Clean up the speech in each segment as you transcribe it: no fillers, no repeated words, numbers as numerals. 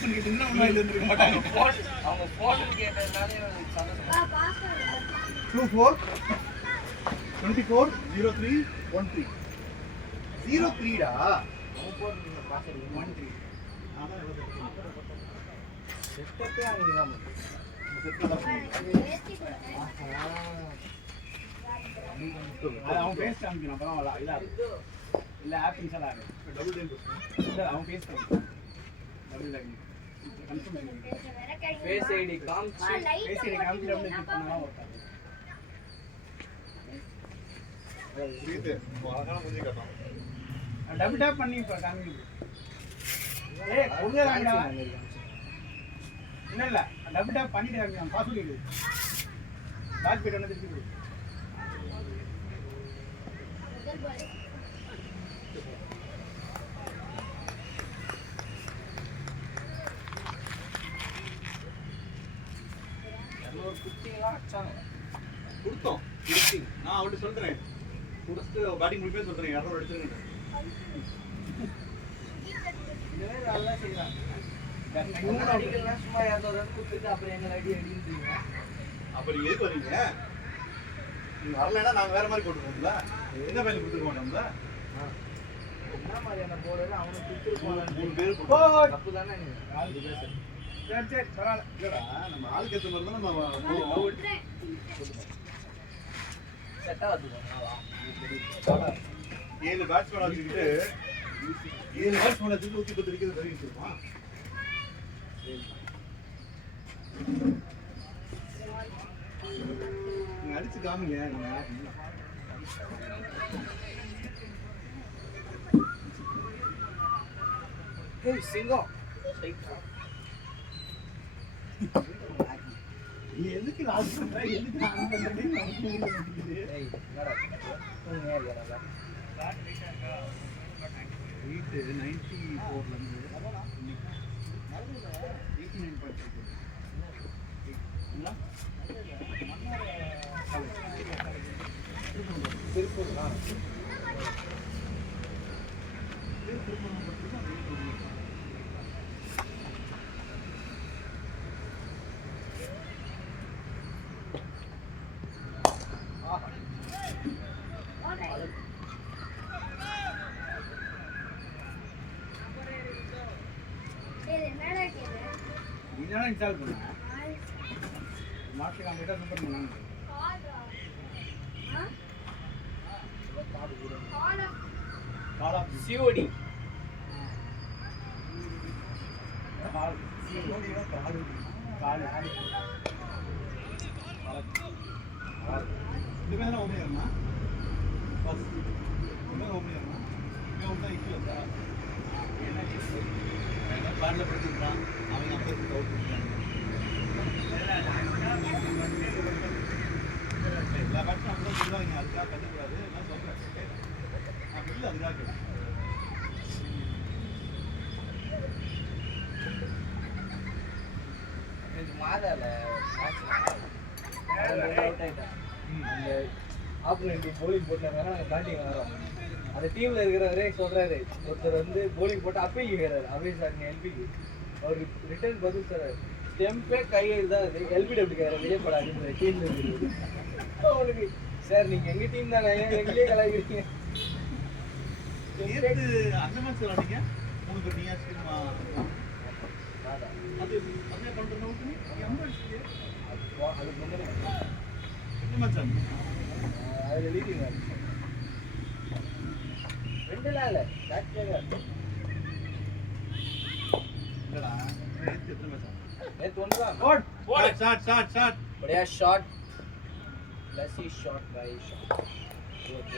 Permission கேட்டீங்கன்னா ஒன்றும் இது வந்துருக்க மாட்டாங்க. அவங்க ஃபோன் கேட்டதுனாலே சந்தோஷம். 24 24 03 13 03டா 13 அதான் செட்டப்பே அங்கதான் அவன் பேச காமிக்கணும் அப்பதான் இதாக இல்லை ஆப் இன்ஸ்டால் ஆகும். டபுள் டைம் இல்லை அவன் பேச காமிக்கணும். Double time confirm face ID காமிச்சு ஃபேஸ் ஐடி காமிச்சு டபுள் கிளிக் பண்ணா ஒர்க் ஆகும். இது வாங்கன கொஞ்சம் கட்டணும். டபுள் டாப் பண்ணி இப்ப காமிக்குது. ஏய் கொங்கறாங்கடா. இல்ல டபுள் டாப் பண்ணிட்டு காமிக்கலாம். பாஸ்வேர்ட் இது. பேக் பீட் வந்து திருப்பி கொடு. ஒரு குட்டிங்களா அச்சாங்க கொடுத்தோம். நான் அவர்கிட்ட சொல்றேன். கொடுத்து பேட்டிங் முடிப்பே சொல்றேன். யாரோ எடுத்துருங்க. இதுவே நல்லா செய்யறாங்க. அடிக்கலாம் சும்மா யாராவது கொடுத்துட்டு அப்புறம் எங்க அடி அடின்றீங்க. அப்ப நீங்க எதுக்கு வரீங்க? நீங்க வரலன்னா நாங்க வேற மாதிரி போட்டுருவோம்ல. என்ன பையன் கொடுத்துக்க மாட்டோம்ல. என்ன மாதிரியான போர்டு அவனுக்கு கொடுத்துட்டு போலாம். 3 பேர் தப்பு தானே நீ. சரி சரி பரவாயில்ல. இல்லடா நம்ம ஆளுக்கு ஏற்ற மாதிரி தான் நம்ம செட்டா வந்துருக்கோம். 7 பேட்ஸ்மேன் வச்சுக்கிட்டு 7 பேட்ஸ்மேன் வச்சுட்டு 110 விக்கெட் தள்ளி வச்சிருப்பான். நீங்க அடிச்சு காமிங்க. ஏய் சிங்கம் நீ எதுக்கு லாஸ்ட் பண்ற? எதுக்கு நான் பண்றேன்னு நமக்கு புரியல. ஏய் என்னடா நீங்க ஏறலடா. வெயிட் 94ல இருந்து 89.5 என்ன? திருப்பூர்னா நீதான் இன்ஸ்டால் பண்ண மாஸ்டர் கம்ப்யூட்டர் சூப்பர் பண்ணாங்க. கால் ஆஃப் சிஓடி கால் சிஓடினா கால் கால் இது வேணா ஓபனியர்னா பஸ் இது ஓபனியர்னா இது வந்து இக்கிலா என்ன பாடல படிச்சிருக்கான் அவன் அப்படி அவுட் பண்ணிட்டான். எல்லா பேட்சும் அப்படிதான் சொல்லுவாங்க. அதுக்காக கற்றுக்கூடாது நான் சொல்கிறேன். அப்படி இல்லை அதுக்காக இது மாதல அவுட் ஆயிட்டான். அந்த ஆப்போனன்ட் bowling போட்டாங்கன்னா பேட்டிங் வரோம். அந்த டீம்ல இருக்கிறவரே சொல்றாரு, ஒருத்தர் வந்து bowling போட்டு அப்பீல் கேக்குறாரு. அப்படியே சார் எல்பிக்கு அவர் ரிட்டர்ன் பதில் சொல்றாரு, ஸ்டெம்பே கையில் தான் அது எல்பிடபிள்யூ கேக்குறாரு வெளியப்படாது டீம்ல இருக்குது. அவனுக்கு சார் நீங்க எங்க டீம் தானே எங்களே கலாய்க்கிறீங்க. நேத்து அந்த மேட்ச் விளையாடுங்க 3 பேர் நீயா ஸ்டீமா அது அப்படியே கவுண்டர் நவுட் நீ எம்மா அது முன்னாடி என்ன மேட்ச் அது அது லீடிங் ரெண்டுல இல்ல பேக் கேக்கர் இல்லடா நேத்து எத்தனை மேட்ச் நேத்து ஒன்றா கோட் ஷாட் बढ़िया शॉट लसी शॉट भाई शॉट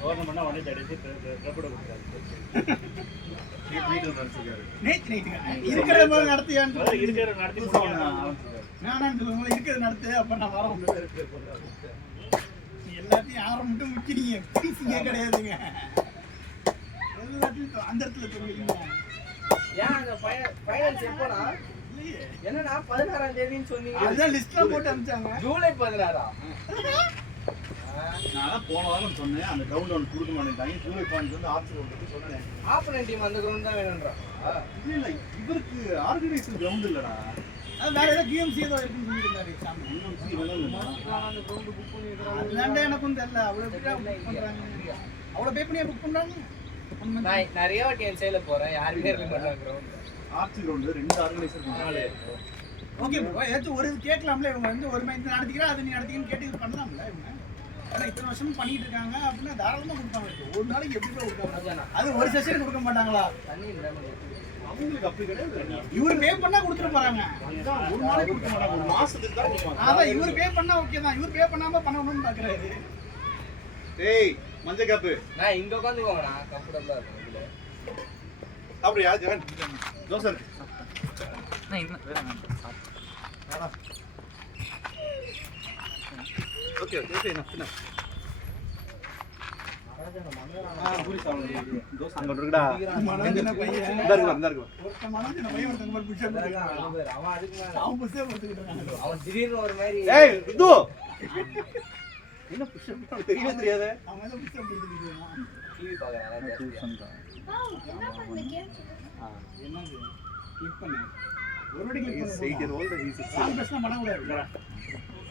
கவர்மெண்ட் பண்ணா உடனே தடிச்சு பிரபட கொடுக்குறாரு. நேத்து இருக்கிற மாதிரி நடத்தியான்னு இருக்கிற நடத்தி நானான்னு சொல்லுவாங்க. இருக்கிறத நடத்து அப்ப நான் வரோம். எல்லாத்தையும் யாரும் மட்டும் முக்கிய பீசிங்கே கிடையாதுங்க. எல்லாத்தையும் அந்த இடத்துல சொல்லுவீங்க. ஏன் அந்த ஃபைனல்ஸ் எப்போடா? என்னடா 16ஆம் தேதின்னு சொன்னீங்க. அதுதான் லிஸ்ட்ல போட்டு அனுப்பிச்சாங்க. ஜூலை 16ஆ? நான் தான் போன வாரம் சொன்னேன் அந்த கிரவுண்ட் ஒன்று கொடுக்க மாட்டேன் ஜூலை பாயிண்ட் வந்து ஆப்ஷன் ஒன்று சொன்னேன். ஆப்போனன்ட் டீம் அந்த கிரவுண்ட் தான் வேணும்ன்றான். இல்லை இவருக்கு ஆர்கனைசேஷன் கிரவுண்ட் இல்லடா. அது வேற ஏதோ GMC ஏதோ இருக்குன்னு சொல்லியிருந்தாரு சாமி. அந்த கிரவுண்ட் புக் பண்ணி அதுதான்டா எனக்கும் தெரியல. அவ்வளோ பேர் புக் பண்ணுறாங்க. அவ்வளோ பே பண்ணியா புக் பண்ணுறாங்க? நான் நிறைய வாட்டி என் சைடில் போகிறேன், யாருமே இருக்க மாட்டாங்க கிரவுண்ட். ஆர்ச்சி கிரவுண்டு 2 ஆர்கனைசேஷன் பண்ணாலே. ஓகே ப்ரோ, ஏதாச்சும் ஒரு கேட்கலாம்ல. இவங்க வந்து ஒரு மைண்ட் நடத்திக்கிறா அது நீ நடத்திக்கன்னு கேட்டு இது பண்ணலாம்ல இவங்க. ஆனால் இத்தனை வருஷமும் பண்ணிட்டு இருக்காங்க அப்படின்னா தாராளமாக கொடுப்பாங்க. ஒரு நாளைக்கு எப்படி போய் கொடுப்பாங்க? அது ஒரு செஷன் கொடுக்க மாட்டாங்களா? தண்ணி இல்லாமல் அவங்களுக்கு அப்படி கிடையாது. இவர் பே பண்ணா கொடுத்துட்டு போறாங்க. ஒரு நாளைக்கு கொடுக்க மாட்டாங்க, ஒரு மாசத்துக்கு தான் கொடுப்பாங்க. அதான் இவர் பே பண்ணா ஓகே தான். இவர் பே பண்ணாம பண்ணணும்னு பாக்குறாரு. டேய் மஞ்ச கப்பு நான் இங்க உட்காந்துக்கோங்கண்ணா, கம்ஃபர்டபுளா இருக்கும் இதுல. அப்படியா ஜெகன் தோசை நான் இன்னும் ஓகே ஓகே ஓகே என்ன பூரி சாப்பிடுங்க. தோசை அங்க இருக்குடா. மனதின பையன் இந்த இருக்கு. ஒருத்த மனதின பையன் ஒருத்தங்க மாதிரி புஷ் பண்ணிட்டாங்க. அவன் அதுக்கு மேல அவன் புஷ் பண்ணிட்டு இருக்காங்க. அவன் திடீர்னு ஒரு மாதிரி ஏய் ரிது என்ன புஷ் பண்ண தெரியவே தெரியாதே. அவன் ஏதோ புஷ் பண்ணிட்டு இருக்கான். டிவி பார்க்கறான். என்னது கிளிக் பண்ணு. ஒரு வாட்டி கிளிக் பண்ணு. சைட் ரோல் தி ஹீஸ். நான் பிரச்சனை பண்ண கூடாது.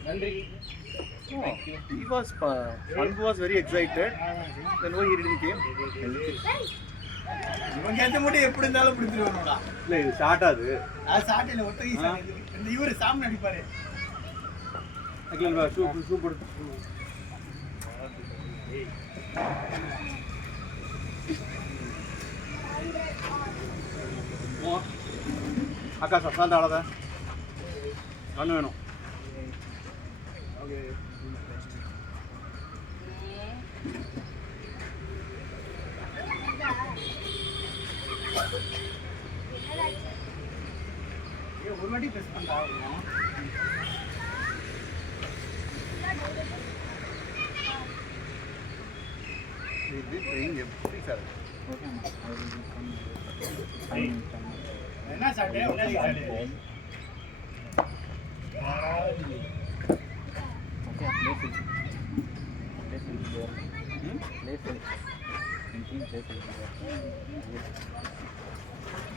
நன்றி. He was Anbu was very excited. Then why he didn't came? இவங்க ஏத்த முடி எப்படி இருந்தாலும் பிடிச்சிருவானோடா. இல்ல இது ஷார்ட் அது ஷார்ட் இல்ல ஒத்தகி ஷார்ட். இந்த இவரு சாம் நடிப்பாரு. அகில ஷூ போடு. அக்கா சசாந்த ஆளதா கண்ணு வேணும். ஓகே ஒரு வாட்டி பிரஸ் பண்ணா இது ட்ரெயின் எப்படி சார் என்ன சாட்டே ஒரே சாட்டே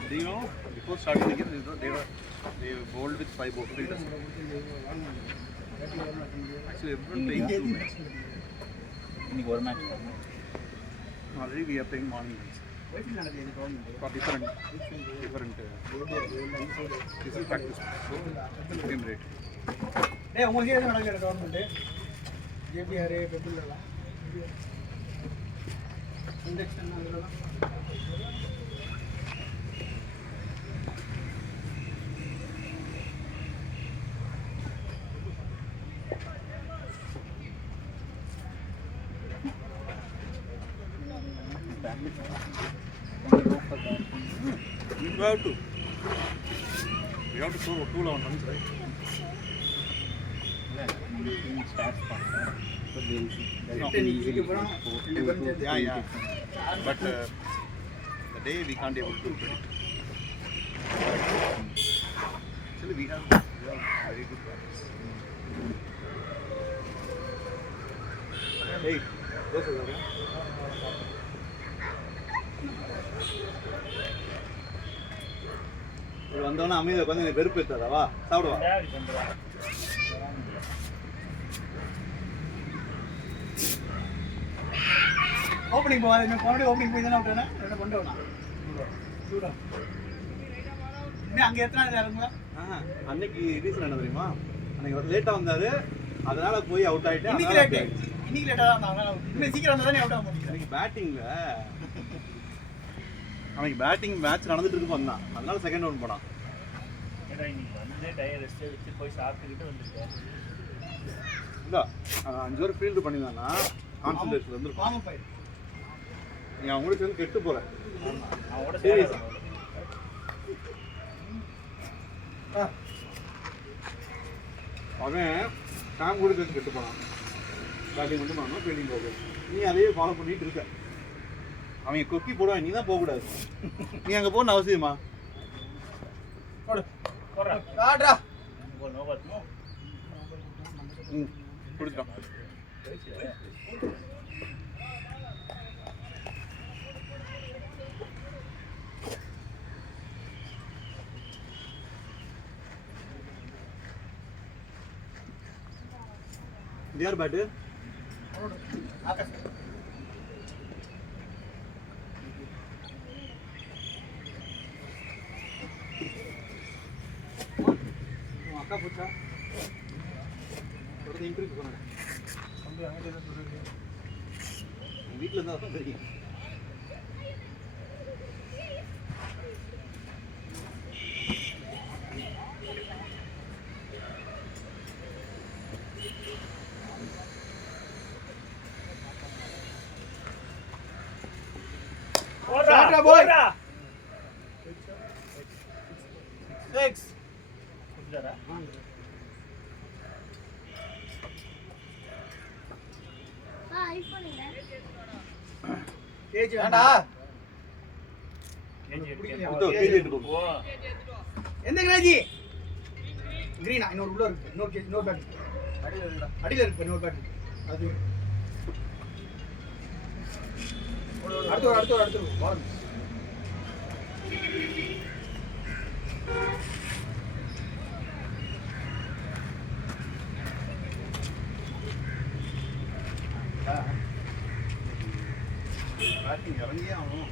Do you know, before starting the game, they were bowled with 5 bowlers. Actually, everyone playing 2 matches. இன்னைக்கு ஒரு match Already we are playing morning match. For different. This is practice. So, game rate. Hey, உங்களுக்கு எது நடக்கல government? JPR pebble எல்லாம். Induction அதெல்லாம். You have to. You have to throw 2 runs, right? Start பண்ணுறேன். Yeah. But the day we can't able to predict. Actually, we have very good practice. Hey, those are there. இது வந்தோன்னா அமைதியாக உட்காந்து வெறுப்பு எடுத்தாதவா சாப்பிடுவா. Opening போகாது. போனடி opening போய் தானே விட்டேன்னா என்ன கொண்டு வேணாம் சூடா. இன்னும் அங்கே எத்தனை நாள் இறங்குவா? அன்னைக்கு ரீசன் என்ன தெரியுமா? அன்னைக்கு லேட்டாக வந்தார், அதனால போய் அவுட் ஆகிட்டு. இன்னைக்கு லேட்டாக தான் வந்தாங்க. இன்னும் சீக்கிரம் வந்தால் தானே அவுட் ஆக முடியும். அன்னைக்கு பேட்டிங்கில் அன்னைக்கு பேட்டிங் மேட்ச் நடந்துட்டு இருக்கு வந்தான், அதனால செகண்ட் ரவுண்ட் போனான். இல்லை 5 ஓவர் ஃபீல்டு பண்ணியிருந்தான்னா கான்சன்ட்ரேஷன் வந்துருக்கும். நீ அவங்க கூட சேர்ந்து கெட்டு போற. அவன் சாம் கூட சேர்ந்து கெட்டு போனான். பேட்டிங் மட்டும் பண்ணணும், ஃபீல்டிங் போகும். நீ அதையே ஃபாலோ பண்ணிட்டு இருக்க. அவங்க கொக்கி போடுவாங்க, நீ தான் போகக்கூடாது. நீ அங்கே போகணும் அவசியமா? கொடுத்துட்டான். இது யார் பேட்டு? ஆகாஷ். உன் அக்கா போச்சா? தொடர்ந்து இன்டர்வியூ போனாங்க. வந்து அங்கே என்ன சொல்றீங்க? வீட்டில் இருந்தால் தான் தெரியும். Sandra boy. 6. கேஜி வேண்டா. எந்த கிராஜி? கிரீனா இன்னொரு உள்ள இருக்கு. இன்னொரு கேஜி இன்னொரு பேக். அடியில இருக்கு இன்னொரு பேக். அது அடுத்து வாங்க. இறங்கியே ஆகணும்.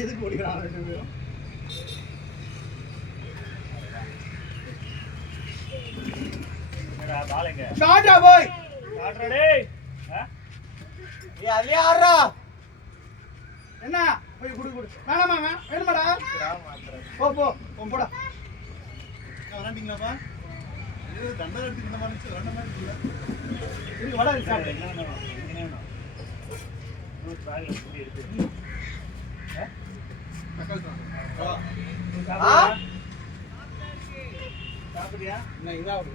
எதுக்கு ஓடிக்கிறான் ரெண்டு பேரும்? ஷாட்டா பாய் ஷாட்ரா டேய் ஏய் அதுல யாரா என்ன போய் குடு வேணாமா வேணுமாடா போ போடா விளாண்டிங்களாப்பா? இது தண்டனை எடுத்துக்கிட்ட மாதிரி இருந்துச்சு. விளாண்ட மாதிரி இல்லை. இது வடை சாப்பிடு தக்காளி சாப்பிடுறியா என்ன இதாவது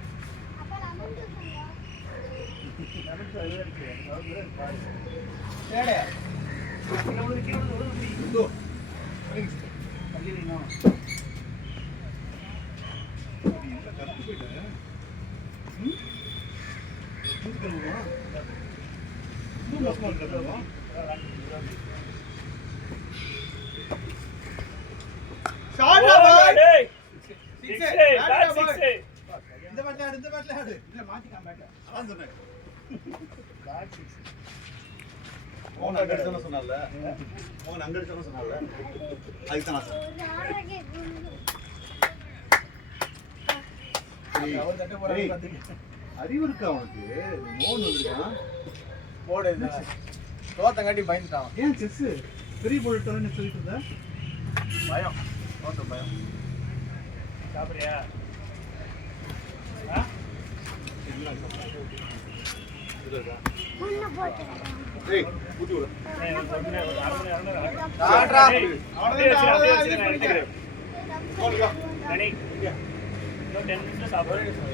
இந்த பேட்ல ஆடு இல்ல மாத்திக்காம பேட்ட அதான் சொன்னேன். மோகன் அங்க அடிச்சோன்னு சொன்னால, மோகன் அங்க அடிச்சோன்னு சொன்னால, அதுக்கு தான் நான் அவர் தட்ட போறாரு பாத்துக்க அறிவு இருக்கா அவனுக்கு? மோகன் வந்திருக்கான். போடு தோத்தங்காட்டி பயந்துட்டான். ஏன் செஸ் பெரிய போட்டுன்னு சொல்லிட்டு இருந்த? பயம் தோத்த பயம். சாப்பிடுறியா? ஏய் ஊத்தி விடு.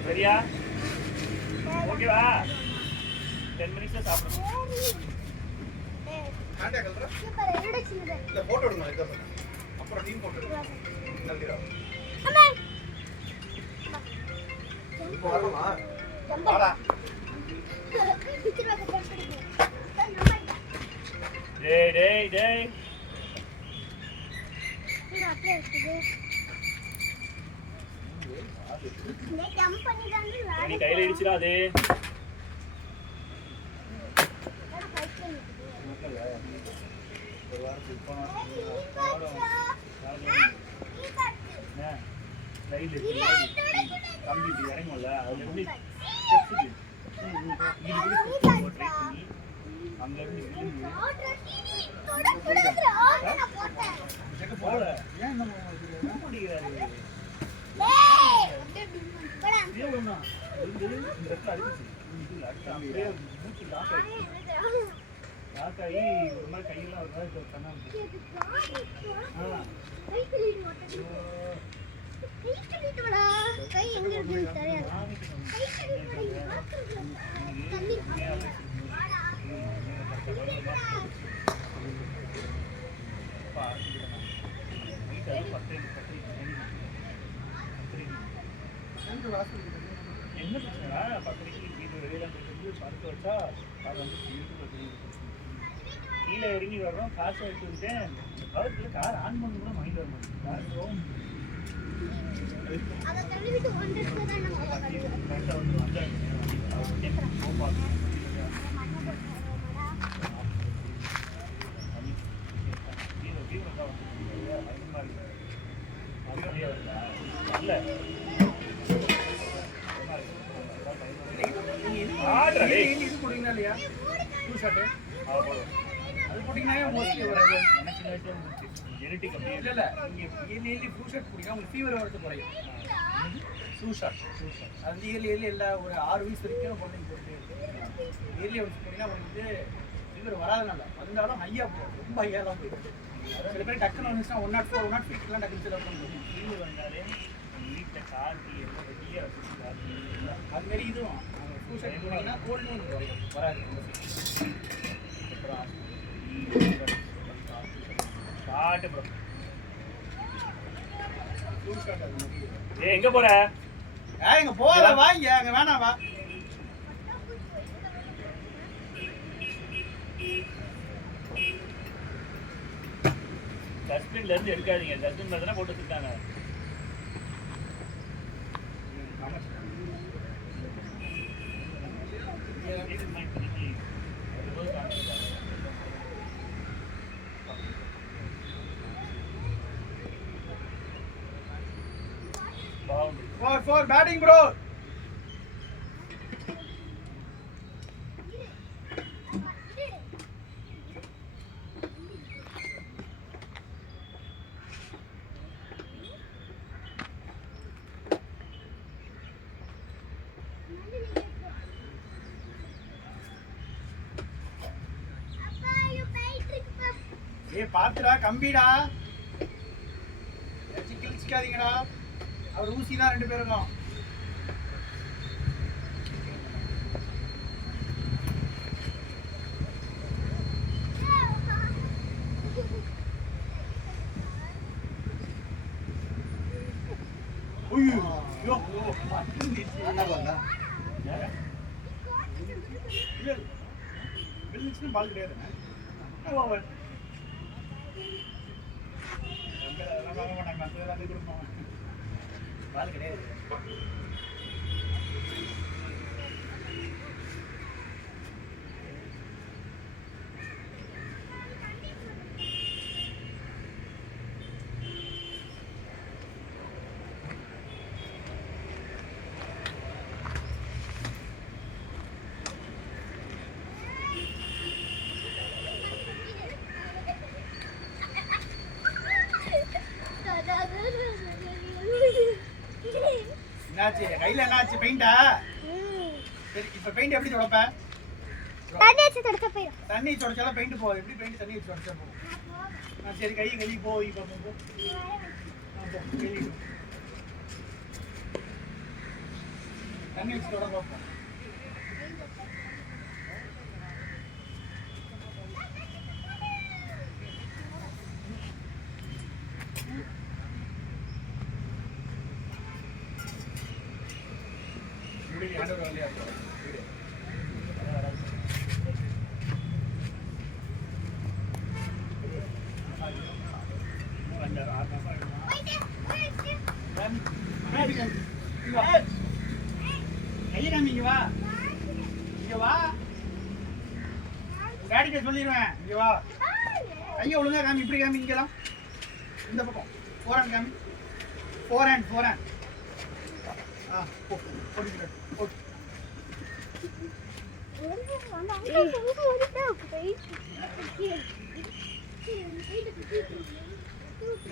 சரியா ஓகேவா 10 மினிட்ஸ்ல சாப்பிடணும். போட்டோ எடுங்க. அப்புறம் டீம் போட்டோ எடுங்க. நல்லிரா. வரணுமா? வாடா. டேய் நீ கையில இடிச்சிடா அது. கம்ப்ளீட் இறங்கும்ல அதுல இருந்து அங்க இருந்து போல ஏன் என்ன பண்ணிக்கிறாரு லாக்காயி ஒரு மாதிரி கையெல்லாம் ஒரு மாதிரி பண்ணாம கை எங்க இருக்குன்னு தெரியாது. என்ன பிரச்சனைடா? 10 மணிக்கு வீடு வெளியில போயிட்டு படுக்க வச்சா அது வந்து கீழே இறங்கி வர்றோம், காசு எடுத்து விட்டேன். அதாவது கார் ஆன் பண்ண கூட மைண்ட் வர மாட்டேங்குது. அதை தள்ளிவிட்டு வந்துட்டு தான் நம்ம கரெக்டாக வந்து வந்தாங்க. இது போட்டீங்கன்னா இல்லையா டூ ஷர்ட்டு அது போட்டீங்கன்னா மோஸ்ட்லி வராது. ஜெனட்டிக் அப்படி இல்லை இல்லை நீங்கள் இயர்லி டூ ஷர்ட் போட்டீங்கன்னா உங்களுக்கு ஃபீவர் வரது குறையும். ஷூ ஷாட் அது இயர்லி எல்லா ஒரு 6 வயசு வரைக்கும் குழந்தைங்க போட்டு இயர்லி ஒன்ஸ் போட்டீங்கன்னா உங்களுக்கு ஃபீவர் வராதனால வந்தாலும் ஹையாக போகும், ரொம்ப ஹையாலாம் போயிடும். சில பேர் டக்குன்னு வந்துச்சுன்னா 104 105 டக்குன்னு சில பண்ணுவோம். ஃபீவர் வந்தாலே வீட்டில் கார்த்தி எல்லாம் வெளியே அதுமாரி இதுவும் டூ ஷர்ட் போட்டீங்கன்னா கோல்டு ஒன்று குறையும், வராது. காட்டு ப்ரோ. டூ ஷர்ட் அது மாதிரி எங்க போற? இங்க போகல, வாங்க அங்க வேணாம் வா. டஸ்ட்பின்ல இருந்து எடுக்காதீங்க, டஸ்ட்பின் பார்த்தா போட்டு வச்சிருக்காங்க. For batting bro. பாத்துடா கம்பிடா, கிழிச்சிக்காதீங்கடா. அவர் ஊசி தான் 2 பேருக்கும். பால் கிடையாது. பால் கிடையாது. என்னாச்சு கையில? என்னாச்சு? பெயிண்டா? சரி, இப்ப பெயிண்ட் எப்படி தொடப்ப? தண்ணி வச்சு தொடச்சா போயிடும். தண்ணி தொடச்சாலும் பெயிண்ட் போகும். எப்படி பெயிண்ட் தண்ணி வச்சு தொடச்சா போகும்? சரி, கை கழுவி போ. இப்ப போ. தண்ணி வச்சு தொட பார்ப்போம். சொல்லிடுவேன். இங்க வா, கையை ஒழுங்கா காமி. இப்படி காமி, இங்கெல்லாம் இந்த பக்கம் ஃபோரன் காமி. ஃபோரன்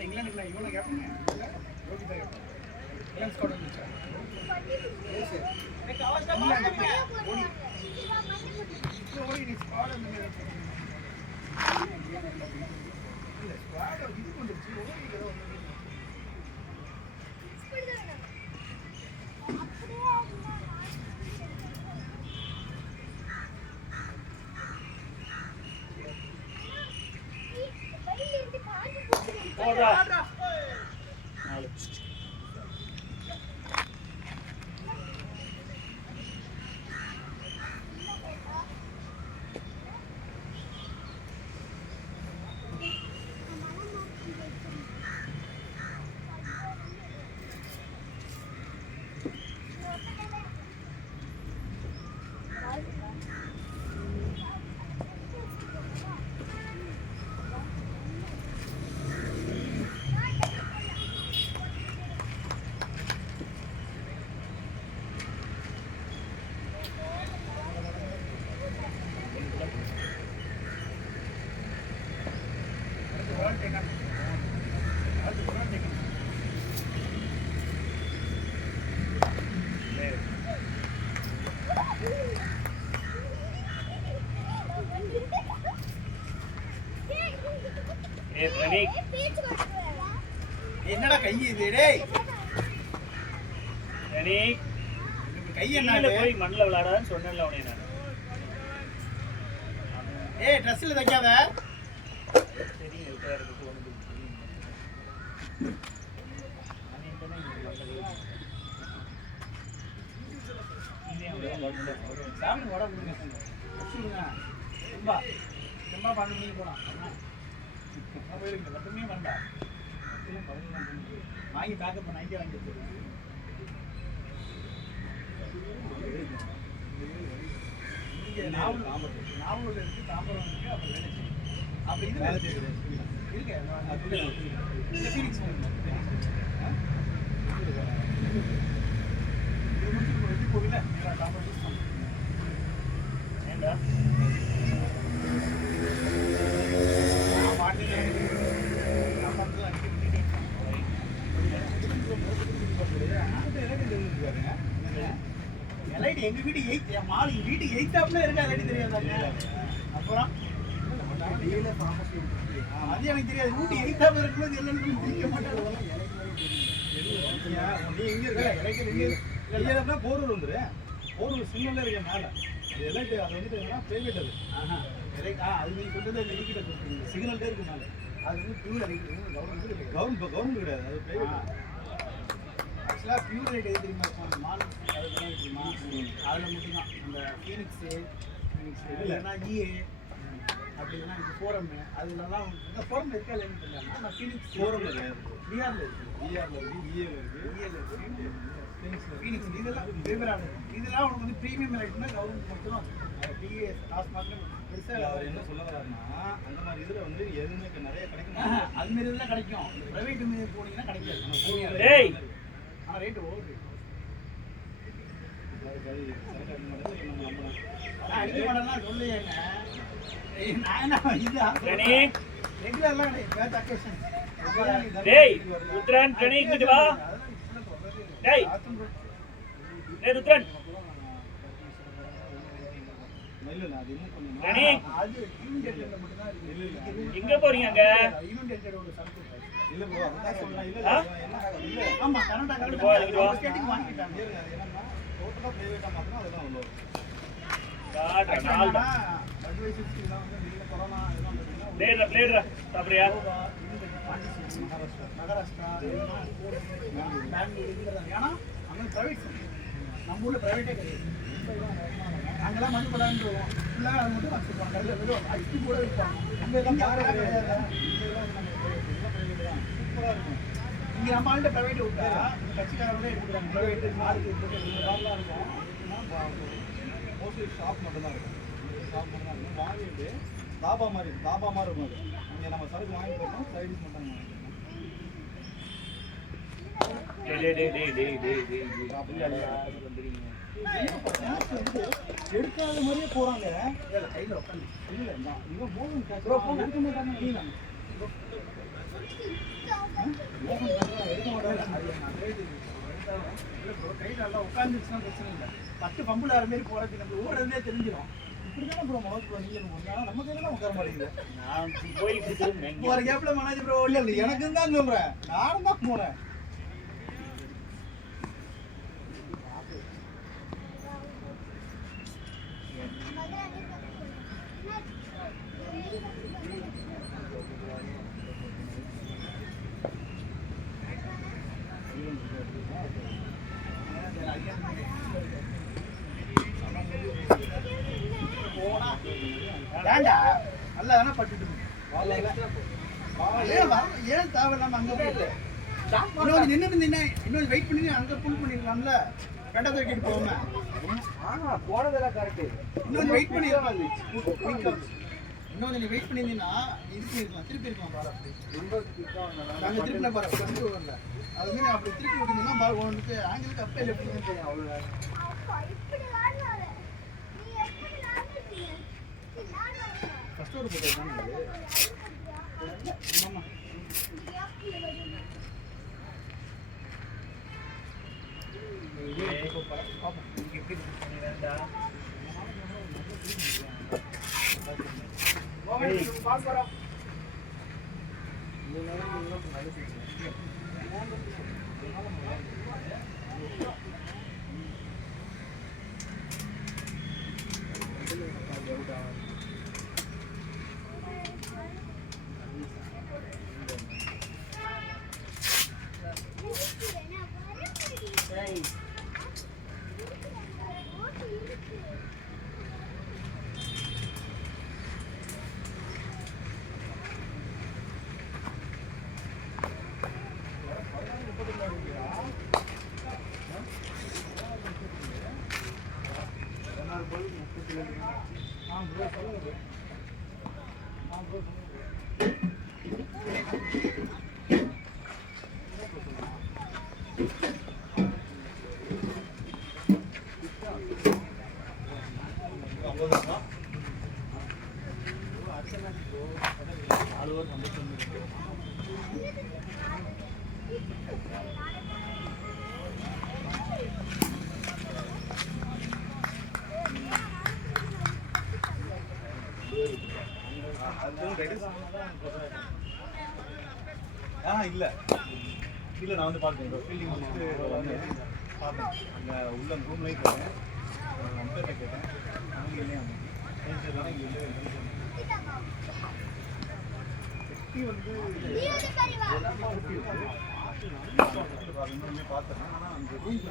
இங்கிலாந்துக்குள்ள இவனை கேட்பேங்க. யோகிதா கேட்பேன். இங்கிலாந்து ஸ்குவாட் வந்துச்சா? ஓடி நீ ஸ்குவாட் வந்து இல்ல ஸ்குவாட் இது வந்துருச்சு. ஓடி ஏதோ வந்து ஏய் பிரணீக் பீச் கொண்டு என்னடா கை இது டேய் பிரணீக் இப்படி கை கீழே என்ன போய் மண்ணில் விளையாடான்னு சொன்னேன்ல உனே நான் ஏய் ட்ரெஸ்ல தைக்காத சரி இருக்கா இருக்கு ஒன்று சாப்பிட்டு வட கொடுங்க வச்சுருங்க ரொம்ப ரொம்ப 12 மணிக்கு போகலாம் போயிருக்கேன் மட்டுமே வேண்டாம் வாங்கி பேக்கப் பண்ண ஐடியா வாங்கி வச்சுருக்கேன் நாவலூர் இருக்கு தாம்பரம் இருக்கு அப்புறம் வேலை செய்யுது அப்போ இது இருக்கு ஃபீனிக்ஸ் இது முடிச்சுட்டு போகல தாம்பரம் யூஸ் பண்ணுறேன் ஏண்டா எல்ஐடி எங்க வீட்டு எயிட் மால் வீட்டு எயித்தாப்ல இருக்க எல்ஐடி தெரியாதாங்க அப்புறம் அது எனக்கு தெரியாது வீட்டு எயித்தாப்ல இருக்கும்போது என்னன்னு தெரிய மாட்டேன் நீ எங்க இருக்க போரூர் வந்துரு போரூர் சின்னல இருக்க மேல எல்ஐடி அது வந்துட்டு என்னன்னா பிரைவேட் அது அது நீங்க சொல்றது அந்த டிக்கெட் கொடுத்தீங்க சிக்னல்லே இருக்கு மேல அது வந்து பியூர் கவர்மெண்ட் கிடையாது அது பிரைவேட் ஆக்சுவலாக பியூர் லைட் எது தெரியுமா இருக்கும் அந்த மால் அதுதான் தெரியுமா அதில் மட்டும்தான் அந்த ஃபீனிக்ஸு இல்லைன்னா இஏ அப்படி இல்லைன்னா இது ஃபோரம் அதுலலாம் இந்த ஃபோரம் இருக்கா இல்லைன்னு தெரியல ஆனால் ஃபீனிக்ஸ் ஃபோரம் பிஆரில் இருக்குது பிஆரில் இருக்குது இஏல இருக்குது ஃபீனிக்ஸ் இதெல்லாம் ஃபேவராக இருக்கும் இதெல்லாம் உனக்கு வந்து ப்ரீமியம் லைட்னா கவர்மெண்ட் மட்டும் டிஏ காசு மாத்திரம் பெருசாக அவர் என்ன சொல்ல வர்றாருன்னா அந்த மாதிரி இதில் வந்து எதுவுமே நிறைய கிடைக்கும் அது மாரி இதெல்லாம் கிடைக்கும் ப்ரைவேட் மாரி போனீங்கன்னா கிடைக்காது டேய் ஆனால் ரேட்டு ஓகே அடிக்க மாட்டேன்னா சொல்லுங்க நான் என்ன இது பிரணீக் ரெகுலர்லாம் கிடையாது பேட்ச் அக்கேஷன் டேய் ருத்ரன் பிரணீக் இங்கிட்டு வா டேய் டேய் ருத்ரன் பிரணீக் அது யூனிட் மட்டும் தான் இருக்கு எங்க போறீங்க அங்க யூனிட் ஒரு சர்க்கிள் இல்ல ப்ரோ அதான் சொல்றேன் இல்ல ஆமா கரெக்ட்டா ஸ்கேட்டிங் வாங்கிட்டாங்க என்னன்னா டோட்டலா பிரைவேட்டா மாத்தினா அதெல்லாம் அவ்வளோ காட்றா நாள்டா அட்வைசர்ஸ் எல்லாம் வந்து வெளியில கொரோனா எல்லாம் பார்த்தீங்கன்னா பிளேட்ரா சாப்பிடுறியா மகாராஷ்டிரா பெங்களூர் இதுதான் ஏன்னா அங்கே பிரைவேட் நம்ம ஊர்ல பிரைவேட்டே கிடையாது அங்கெல்லாம் மணி படான்னு போவோம் ஃபுல்லாக அது மட்டும் வச்சுருப்பாங்க கையில் வெறும் ஐடி கூட இருப்பாங்க அங்கே எல்லாம் யாரும் கிடையாது சூப்பராக இருக்கும் இங்கே நம்ம ஆள்கிட்ட ப்ரைவேட் விட்டா கட்சிக்காரோட எடுத்துக்கிறாங்க ப்ரைவேட் மார்க்கு இதெல்லாம் இருக்கும் மோஸ்ட்லி ஷாப் மட்டும்தான் இருக்கும் ஷாப் மட்டும் தான் இருக்கும் வாங்கிட்டு தாபா மாதிரி இருக்கும் அது இங்கே நம்ம சரக்கு வாங்கி போட்டோம் சைடிஸ் மட்டும் வாங்கிக்கணும் எடுக்காத மாதிரியே போறாங்க கையில உட்காந்து இல்ல இவன் மோகன் எடுக்க மாட்டாங்க எடுக்க மாட்டாங்க கையில எல்லாம் உட்காந்துச்சுன்னா பிரச்சனை இல்லை 10 பம்புல ஆற மாதிரி போறது நம்ம ஊர்றதே தெரிஞ்சிடும் இப்படிதான் ப்ரோ மனோஜ் ப்ரோ நீங்க நம்ம கையில தான் உட்கார மாட்டேங்குது நான் போய் கொடுத்துருந்தேன் ஒரு கேப்ல மனோஜ் ப்ரோ இல்ல எனக்கு தான் சொல்றேன் நானும் தான் போனேன் ஏண்டா நல்லா தானே பட்டுட்டு ஏன் தேவையில்லாம அங்க போயிட்டு இன்னொன்று நின்று இன்னொன்று வெயிட் பண்ணி அங்க புல் பண்ணிருக்கலாம்ல ரெண்டாவது விக்கெட் போகாம போனதெல்லாம் கரெக்டு இன்னொன்று வெயிட் பண்ணிருக்கலாம் இன்னொன்று நீ வெயிட் பண்ணியிருந்தீங்கன்னா இதுக்கு இருக்கலாம் திருப்பி இருக்கலாம் பாரு நாங்கள் திருப்பின பாரு ஃபர்ஸ்ட் ஓவரில் அது மாதிரி அப்படி திருப்பி விட்டுருந்தீங்கன்னா பாரு ஒன்றுக்கு ஆங்கிலுக்கு அப்பே லெஃப்ட் தெரியும் அவ்வளோ ஃபர்ஸ்ட் ஓவர் போட்டு ஆமாம் இல்ல இல்ல நான் வந்து பார்த்தேன் ஃபீல்டிங் முடிச்சுட்டு வந்து பார்த்தேன் அங்கே உள்ள ரூம்லேயும் கேட்டேன் அம்பேர்ட்ட கேட்டேன் அவங்க இல்லையா இங்கே இல்லை வந்து பார்த்தேன் ஆனால் அந்த ரூம்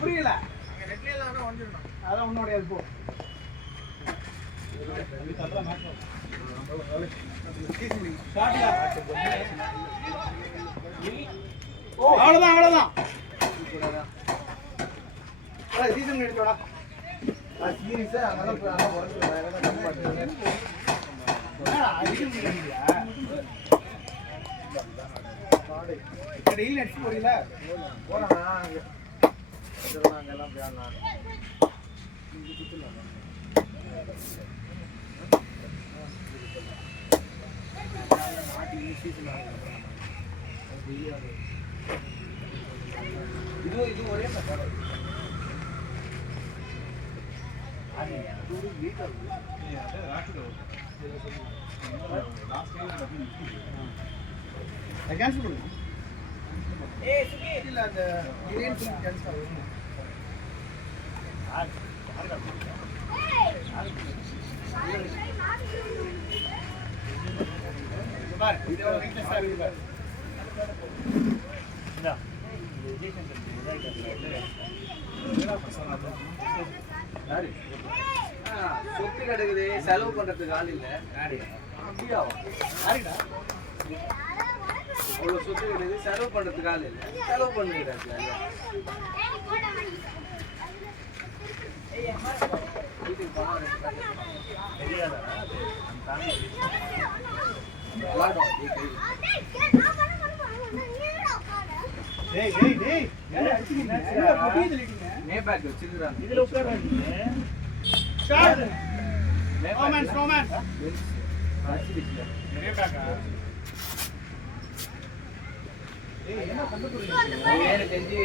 புரியல அதான் உன்னோட போ அவ்வளவுதான் அவ்வளவுதான் சீசன் எடுத்தோடா சீரியஸா டெய்லி நடிச்சு போறீங்களா போறானா அங்கெல்லாம் போயாடலாம் இது ஒரே கேன்சல் பண்ணுங்க இல்ல அந்த கேன்சல் ஆகும் சொத்து கிடக்குது செலவு பண்றதுக்கு ஆள் இல்ல அவ்வளவு சொத்து கிடக்குது செலவு பண்றதுக்கு ஆள் இல்ல செலவு பண்ணிக்கிறாங்க இதுல உட்கார்றாங்க எனக்கு தெரிஞ்சு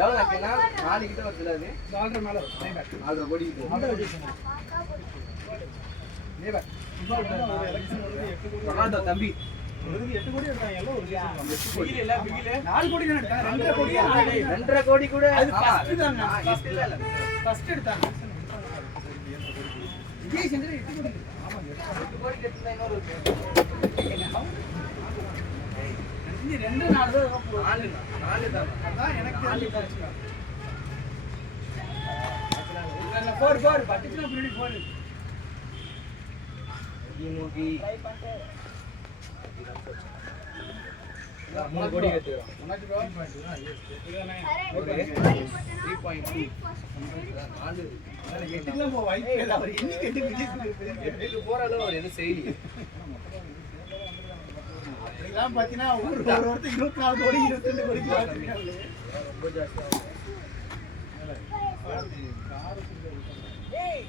எவ்வளோ ஆச்சுன்னா 4 கிட்ட வருதுல அது 4.5 கோடிக்கு ரொனால்டோ தம்பி 8 கோடி எடுத்தாங்க எல்லாம் ஒரு 8 கோடி இல்ல பிகில 4 கோடி தான் எடுத்தாங்க 2.5 கோடி கூட அது ஃபர்ஸ்ட் தாங்க ஃபர்ஸ்ட் எடுத்தாங்க ரெண்டு நாலு தான் அதான் எனக்கு போர் பட்டுச்சுன்னா பின்னாடி போடு மூணு கோடி எடுத்துக்கிறோம். உனக்கு 3.2 எட்டுக்குலாம் போக வாய்ப்பே இல்லை. அவர் என்னைக்கு எட்டு எட்டுக்கு போற அளவு அவர் எதுவும் செய்யலையே. அப்படிலாம் பார்த்தீங்கன்னா ஒருத்தர் 24 கோடி 22 கோடி பார்த்துருக்காங்க. ரொம்ப ஜாஸ்தியாக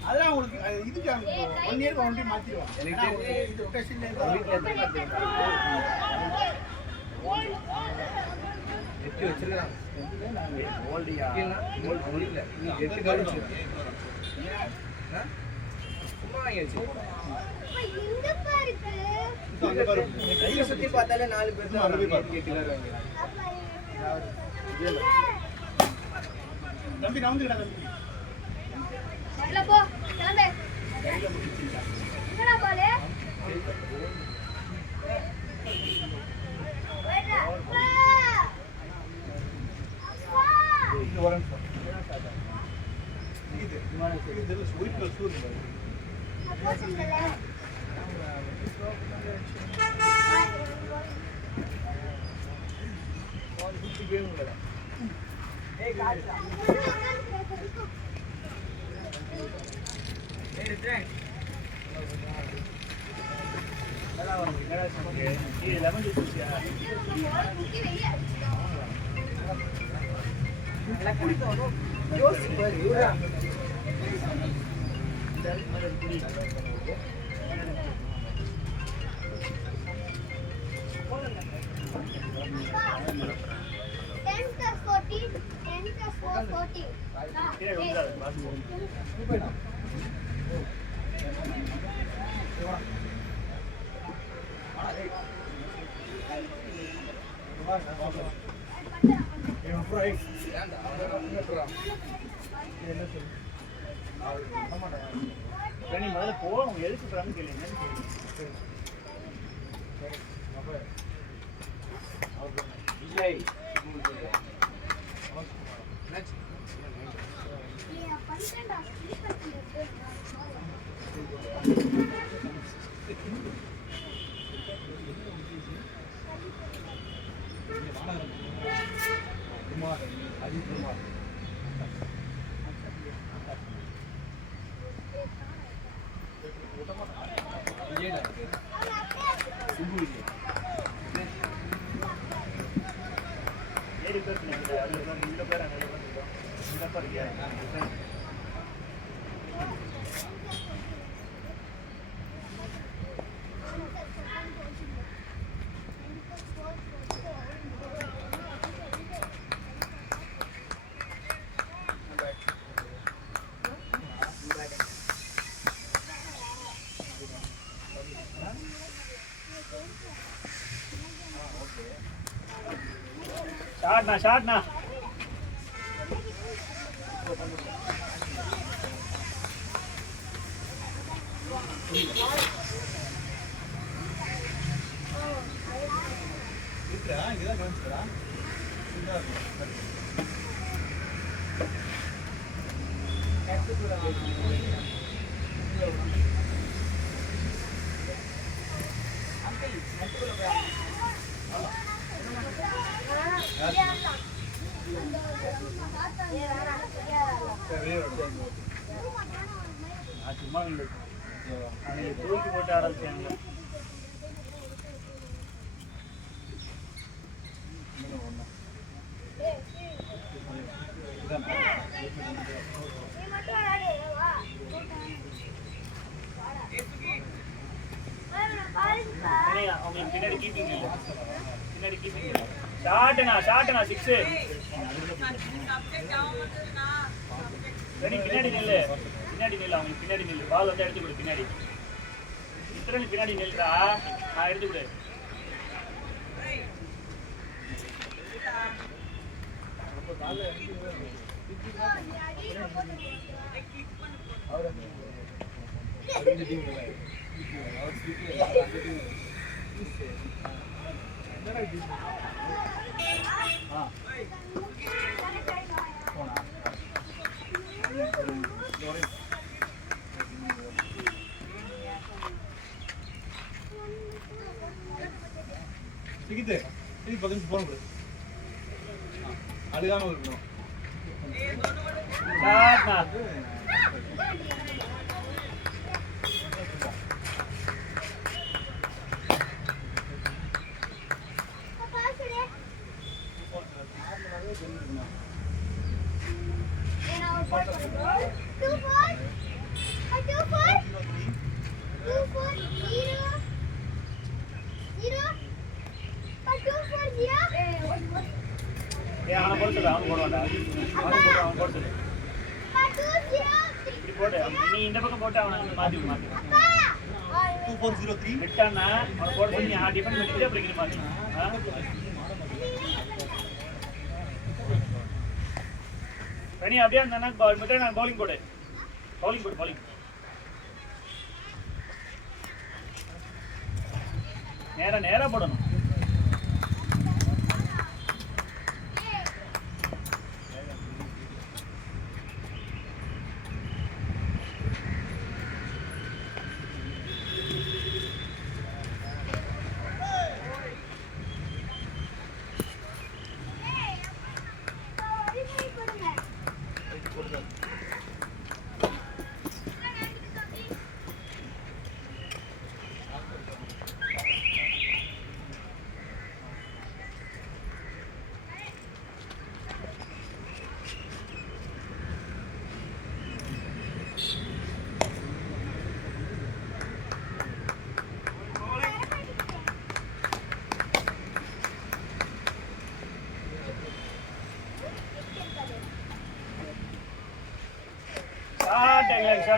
அதெல்லாம் உங்களுக்கு இதுக்கு 1 இயர் கவுண்டி மாற்றிடுவாங்க. எனக்கு இது ரொட்டேஷன்ல எட்டு வச்சிருக்காங்க. ஓல்டியா ஓல்டு இல்லை, எட்டு கார்டு வச்சிருக்காங்க. சும்மா வாங்கி வச்சிருக்கோம். கையை சுற்றி பார்த்தாலே 4 பேர் தான் வராங்க. 8 கார்டு வாங்கிடுறாங்க. தம்பி நவுந்துக்கிட்டா தம்பி போ கிளம்பு என்னடா பாலு வேடா அப்பா இது வரேன் இது இதெல்லாம் சூப்பர் சூப்பர் அப்பா சொல்லல ஏய் காட்றா. நல்லா வரும். என்னடா சொன்னீங்க? இது லெமன் ஜூஸ் குடிச்சியா? முக்கி வெளிய எல்லாம் குடிக்கணும். யோசி பாரு இவரா. கீழே விழுந்தாது. பாத்து. நீ முதல்ல போ, உங்க எதுக்கு போறான்னு கேளுங்க. இல்லை. ஏழு பேர் நினைக்கிறேன். அதுல தான் இந்த பேர் அங்கே வந்துருக்கோம். இந்த பேர் இருக்கியா? ஷாட்னா இருக்கா இதெல்லாம் கவனிச்சுடா சும்மா தூக்கி போட்டு ஆரம்பிச்சாங்க. அவங்களுக்கு பின்னாடி கீப்பிங் இல்லை, பின்னாடி கீப்பிங் இல்லை. ஷாட்டுனா 6. பின்னாடி நில்லு, அவங்களுக்கு பின்னாடி நில்லு. பால் வந்து எடுத்து கொடு பின்னாடி. இத்தனை பின்னாடி நில்றா, நான் எடுத்து கொடு. இந்த டீம் அவர் ஸ்லிப்ல அந்த டீம் போனா சிகித்து இது 10 நிமிஷம் போன கொடு அழுகாம இருக்கணும் சாட்னா அவனை போட்டு அவன் போடுவான்டா அவன் போட்டு இப்படி போட்டு நீ இந்த பக்கம் போட்டு அவனை மாத்தி 2403 விட்டான்னா அவனை போட சொல்லி நீ டிஃபன் பண்ணிட்டு அப்படி இங்கே மாத்தி பனி அப்படியே இருந்தானா நான் பவுலிங் போடு பவுலிங் நேரா போடணும்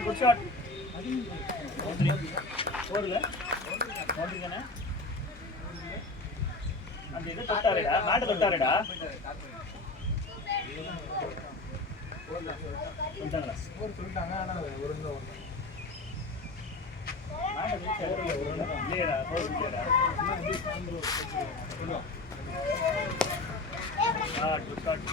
குட் ஷாட் போடுங்க போடுங்கண்ணே அந்த இது தொட்டாரேடா மேட்டை தொட்டாரேடா சொல்லிட்டாங்க ஆனா ஒரு இல்லையடா போடுங்கடா குட் ஷாட்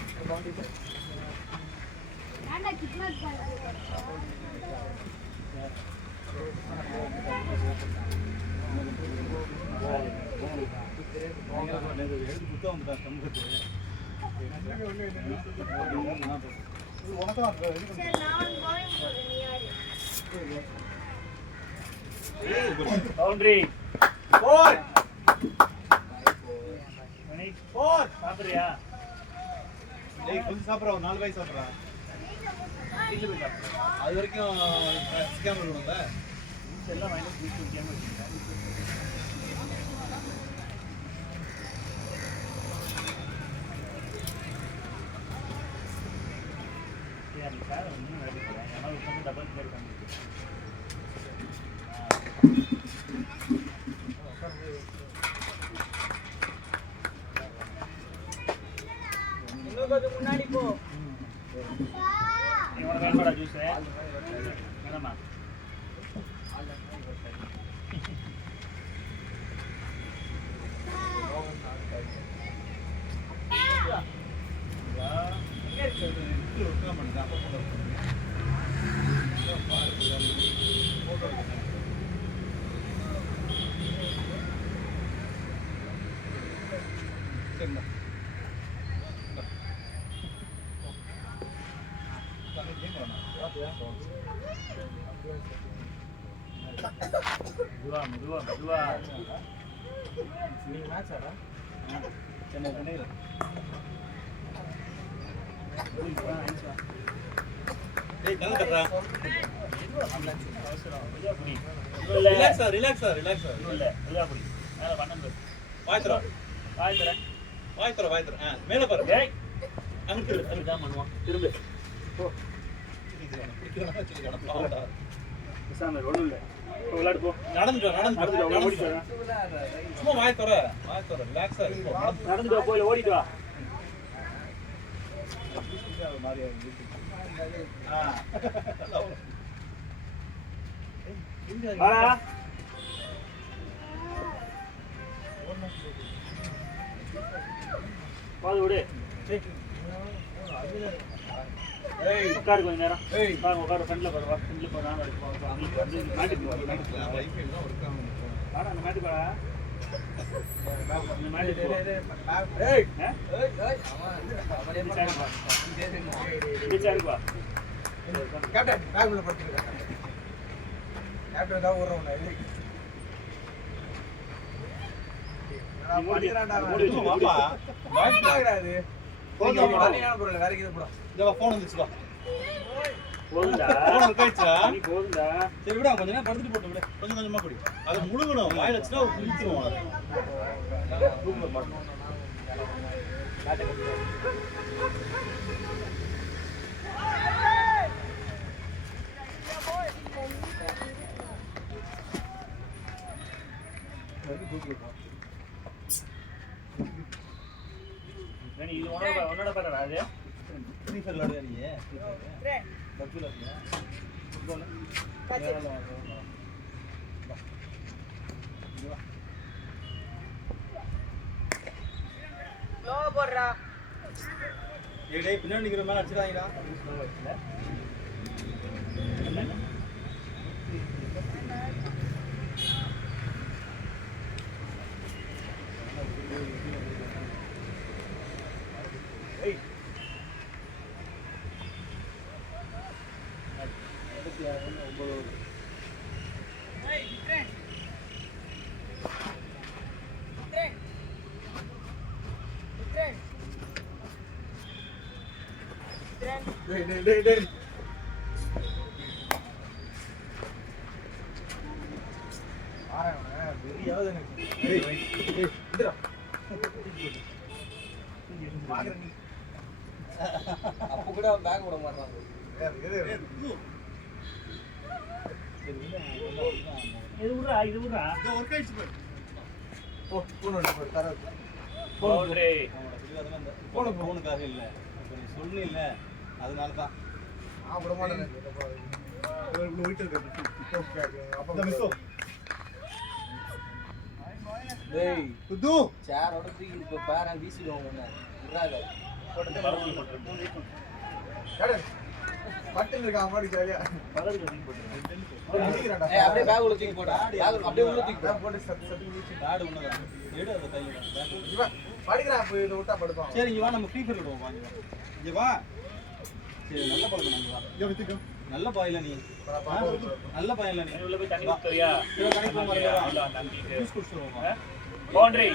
பவுண்டரி 4 சாப்பிடுறியா கொஞ்சம் சாப்பிட்றா 4 வாய் சாப்பிட்றா அது வரைக்கும் சிக்காம இருக்கணும்ல எல்லாம் மைனஸ் கேம் வச்சுருக்கேன் சார் ஒன்றும் வேலை ஏன்னா உட்காந்து டபுள் பிளேட் பண்ணிருக்கு முன்னாடி போ இவனை வேணுமாடா ஜூஸ் வேணாமா மெதுவா நீங்க மேட்ச் ஆடா என்ன பண்ணிடு ஏய் கண்ணு கட்டறா ரிலாக்ஸ் மேல பாரு அங்க தான் பண்ணுவான் திரும்ப போ விளையாடு போ நடந்து சும்மா வாய் தர ரிலாக்ஸா இருக்கு நடந்து போய் ஓடிட்டு வா மாதிரியா வாடா. பாது விடு. உட்காரு கொஞ்ச நேரம். பாருங்க உட்காரு ஃப்ரெண்ட்ல பாரு. ஃப்ரெண்ட்ல போய் நான் மேட்டுக்கு வாடா. அந்த மேட்டுக்கு வாடா. அந்த மேட்டுக்கு போ. இடிச்சாருக்கு வா. கேப்டன் பேக் உள்ள படுத்துங்க. கேப்டன் தான் ஓடுறவன. நான் படிக்கறான்டா. வாப்பா. மாட்டாங்கடாது. போங்க தனியான பொருள் வேற எங்க போடா. இந்த ஃபோன் வந்துச்சு வா. போதும்டா. ஃபோன் இருக்காச்சா? நீ போதும்டா. சரி விடு கொஞ்ச நேரம் படுத்துட்டு போட்டு விடு. கொஞ்சம் கொஞ்சமா குடி. அது முழுங்கணும். வாயில வச்சா குடிச்சிரும் அது. சூப்பர் பாட்டு. இது உன்னோட பேரா அது? ஃப்ரீ ஃபயர் விளையாடுறியா நீ? பப்ஜில இருக்கியா? போல. லோ போடுறா. டேய் பின்னாடி நிக்கிற மேல அடிச்சிராங்கடா. ஏய் டேய் ஆறவன வெறியாவது எனக்கு. டேய் இந்தடா. பாக்குற நீ. அப்ப கூட பேக் விட மாட்டாங்க. இது விடுறா. இது ஒர்க் ஆயிடுச்சு பாரு. பவுண்டரி. போனுக்காக இல்ல. இப்ப நீ சொல்லு இல்ல. அதனால தான். விட மாட்டேன். டேய் துது சேர் ஓட தூக்கி இப்ப பேரன் வீசிடுவாங்க என்ன விடாத பரவல் போட்டுருக்கு. பட்டன் இருக்கா மாதிரி ஜாலியா பரவல் போட்டுருக்கு. ஏய் அப்படியே பேக் உள்ள தூக்கி போடா. பேக் அப்படியே உள்ள தூக்கி போட்டு சத்து வீசி பேட் ஒண்ணுதான். எடு அத கையில. இவ படிக்கறான் போய் இத விட்டா படுப்பான். சரி இங்க வா நம்ம ஃப்ரீ ஃபயர் விடுவோம் வாங்க. இங்க வா. சரி நல்ல பழக்கம் நம்ம வா. இங்க விட்டுக்கு. நல்ல பாயில நீ. நல்ல பாயில நீ. உள்ள போய் தண்ணி ஊத்துறியா? இவ கணக்கு போக மாட்டேடா. இல்ல தண்ணிக்கு. ஜூஸ் குடிச்சுறோம். பவுண்டரி.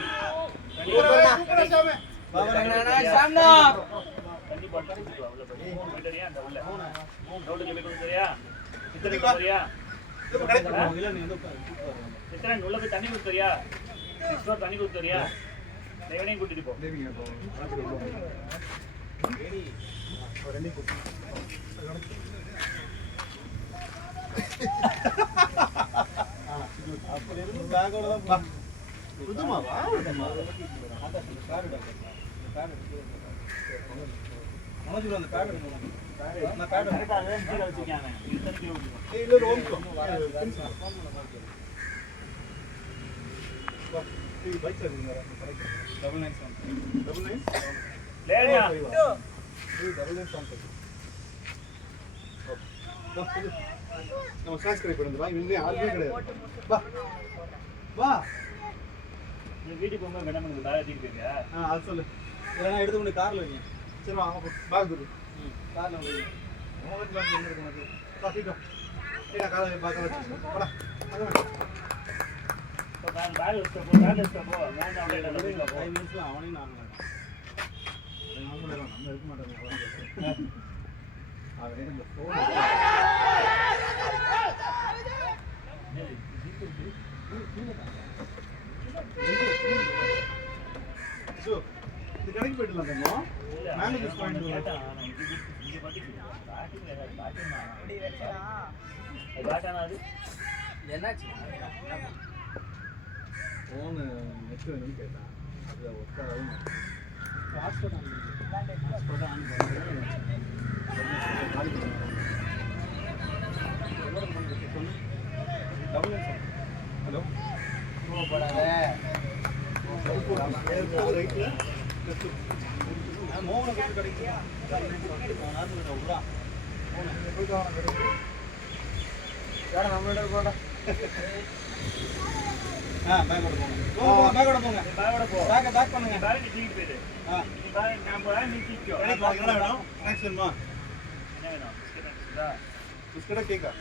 சாம்னா தண்ணி போட்டா உள்ள போய். போய்டறியா அந்த உள்ள. ரோட்ல போய் குடிச்சறியா? சித்தரை குடிச்சறியா? இல்ல நீ வந்து கூப்பிட்டு வர. சித்தரை உள்ள போய் தண்ணி குடிச்சறியா? நெக்ஸ்ட் வாரம் தண்ணி குடிச்சறியா? தேவனையும் கூட்டிட்டு போ. தேவிங்க போ. ஏடி ரெண்டு கூட்டி. அப்படி இருந்து பேக்கோட தான் பா. புதுமாவா? அந்த கார்டு டாக்டர். கார்டு எடுத்து. மனோஜ் அந்த கார்டு எடுங்க. நான் கார்டு கரெக்ட்டா கீழ வச்சிருக்காங்க. இது தண்ணி கீழ ஊத்து. ஏய் இல்ல ரோம்கோ. வா. இது பைக் எடுங்க. 99 லேடா. இது 99 நம்ம சப்ஸ்கிரைப் பண்ணுங்க. வா இங்க யாருமே கிடையாது. வா. வா. நீ வீட்டுக்கு போகும்போது என்ன பண்ணுங்க? பேக் தூக்கி போங்க. அது சொல்லு. இல்லைனா எடுத்து கொண்டு கார்ல வைங்க. சரி வாங்க போ. பேக் குடு. கார்ல வைங்க. மோகன் பேக் எங்க இருக்கு நமக்கு? காப்பிக்கோ. ஏடா கார்ல பேக் வச்சு. போடா. இப்போ பேக் வச்சு போ. பேக் வச்சு போ. நான் அப்படியே எடுத்து போ. 5 மினிட்ஸ்ல அவனையும் நான் நம்ம இருக்க மாட்டோம். அவரே இந்த ஃபோன் இது கடைக்கு போயிடலாம் தம்பி. மேலே யூஸ் பண்ணிட்டு கேட்டா நான் இங்க பாட்டிக்கு பாட்டிக்கு ஏதாவது பாட்டினா அப்படி வெச்சனா அது பாட்டானா அது என்னாச்சு? ஃபோன் நெட் வேணும்னு கேட்டான். அது ஒர்க்காகவும் ஹாஸ்பிட்டல் ஆன் பண்ணி ரைட்ல மோகன கூட கிடைக்கும் விட்றா போயிட்டு வாங்க கடைக்கு. வேற நம்மளோட போடா. பேக்கோட போங்க பேக்கோட போங்க பேக்கோட போ. பேக்கை பேக் பண்ணுங்க பேக் நீ தூக்கிட்டு போயிடு. நீ பேக் நான் போறேன், நீ தூக்கிக்கோ. என்ன வேணும் ஸ்நாக்ஸ் வேணுமா என்ன வேணும்? பிஸ்கட் இருக்குதா? பிஸ்கட்டா கேக்கா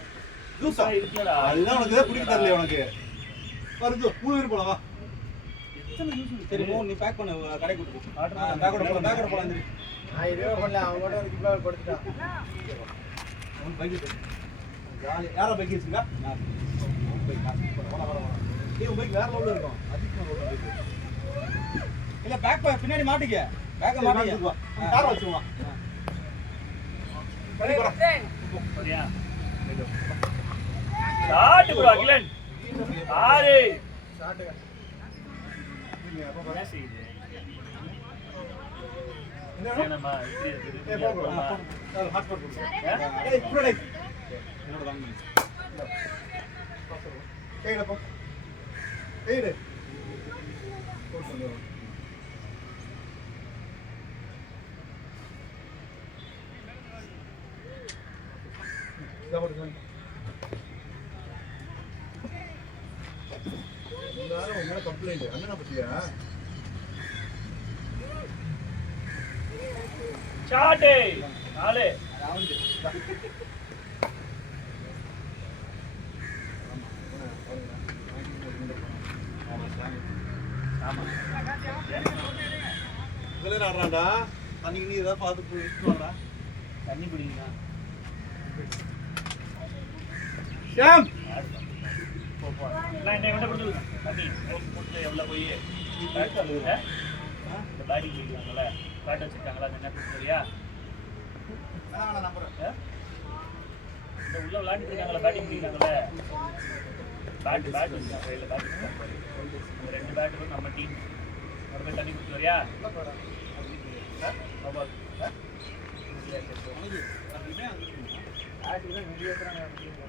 ஜூஸா இருக்குடா. அதுதான் உனக்கு தான் பிடிக்க தரலையே உனக்கு வருது 3 பேர் போலாம் வா எத்தனை ஜூஸ் இருக்கு? சரி மோ நீ பேக் பண்ணு கடை கொடுத்து ஆர்டர் பேக்கோட போலாம் நான் இதுவே பண்ணல, அவன் கூட ஒரு கிலோ படுத்துட்டான். உன் பைக் ஜாலி யாரா பைக் வச்சிருக்கா நான் பைக் வர உன் பைக் வேற லெவல்ல இருக்கும் அதிகமாக லெவல்ல பைக் இல்ல பேக் பின்னாடி மாட்டிக்க பேக்க மாட்டிக்க கார் வச்சுவா பண்ணி போறா சரியா? Start bro Akilan. 6 சாட்டுங்க. என்ன செய்யுது? என்ன என்னம்மா இப்படி இருக்குது? ஏய் போங்க ஹாட்ஸ்பாட் கொடுங்க ஆ? ஏய் புரடை என்னோட வாங்க கையில போ கையில போடு கம்ப்ளைண்ட் அண்ணனை பத்தியா ஸ்டார்ட் 4 ரவுண்ட். ஆமா. இதுல ஆடுறான்டா அன்னைக்கு நீ ஏதாவது பார்த்து போயிட்டுவாடா தண்ணி குடிங்க. ஷாம் போ போ. நான் என்ன கொண்டு கொடுத்து தண்ணி போட்டு எவ்வளவு போய் பேட் சொல்லுங்க. இந்த பாடி குடிக்கலாம்ல. பேட் வச்சிருக்காங்களா? என்ன கொடுத்துறியா? நான் நம்புறேன் இந்த உள்ள விளையாடிட்டு இருக்காங்களா? பேட்டிங் பண்ணிருக்காங்களே. பேட் வச்சிருக்காங்க கையில பேட் வச்சிருக்காங்க. இந்த 2 பேட்டுக்கும் நம்ம டீம் ஒரு தண்ணி கொடுத்து வரியா? பாபா ஆட்டுக்கு தான் வெளியே ஏத்துறாங்க அப்படின்னு.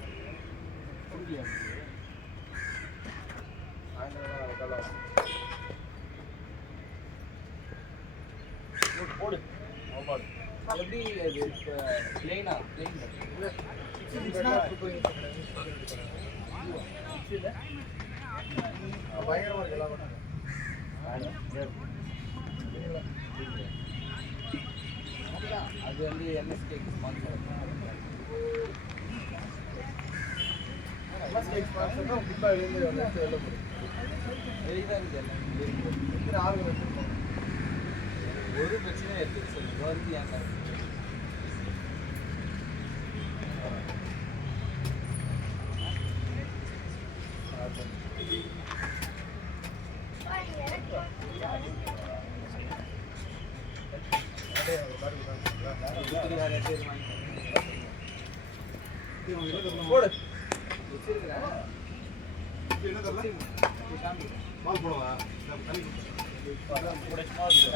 போடு பாபா. எப்படி அது இப்போ பிளெயினா பிளெயின் பயங்கரமா இருக்கு எல்லாம் பண்ணாங்க. அது வந்து எம்எஸ்கே ஸ்பான்சர். எம்எஸ்கே ஸ்பான்சர்னா ஃபுட்பால் வெளியில வந்து வெளில போகுது. வெளியில இருக்குது எத்தனை ஆளுங்க வச்சிருக்கோம். ஒரு பிரச்சனையும் எடுத்துக்க சொல்லு. வருது ஏங்க போடு வச்சிருக்கிறேன். என்ன தரல மால் போடவா தண்ணி கூட சும்மா இருக்கு.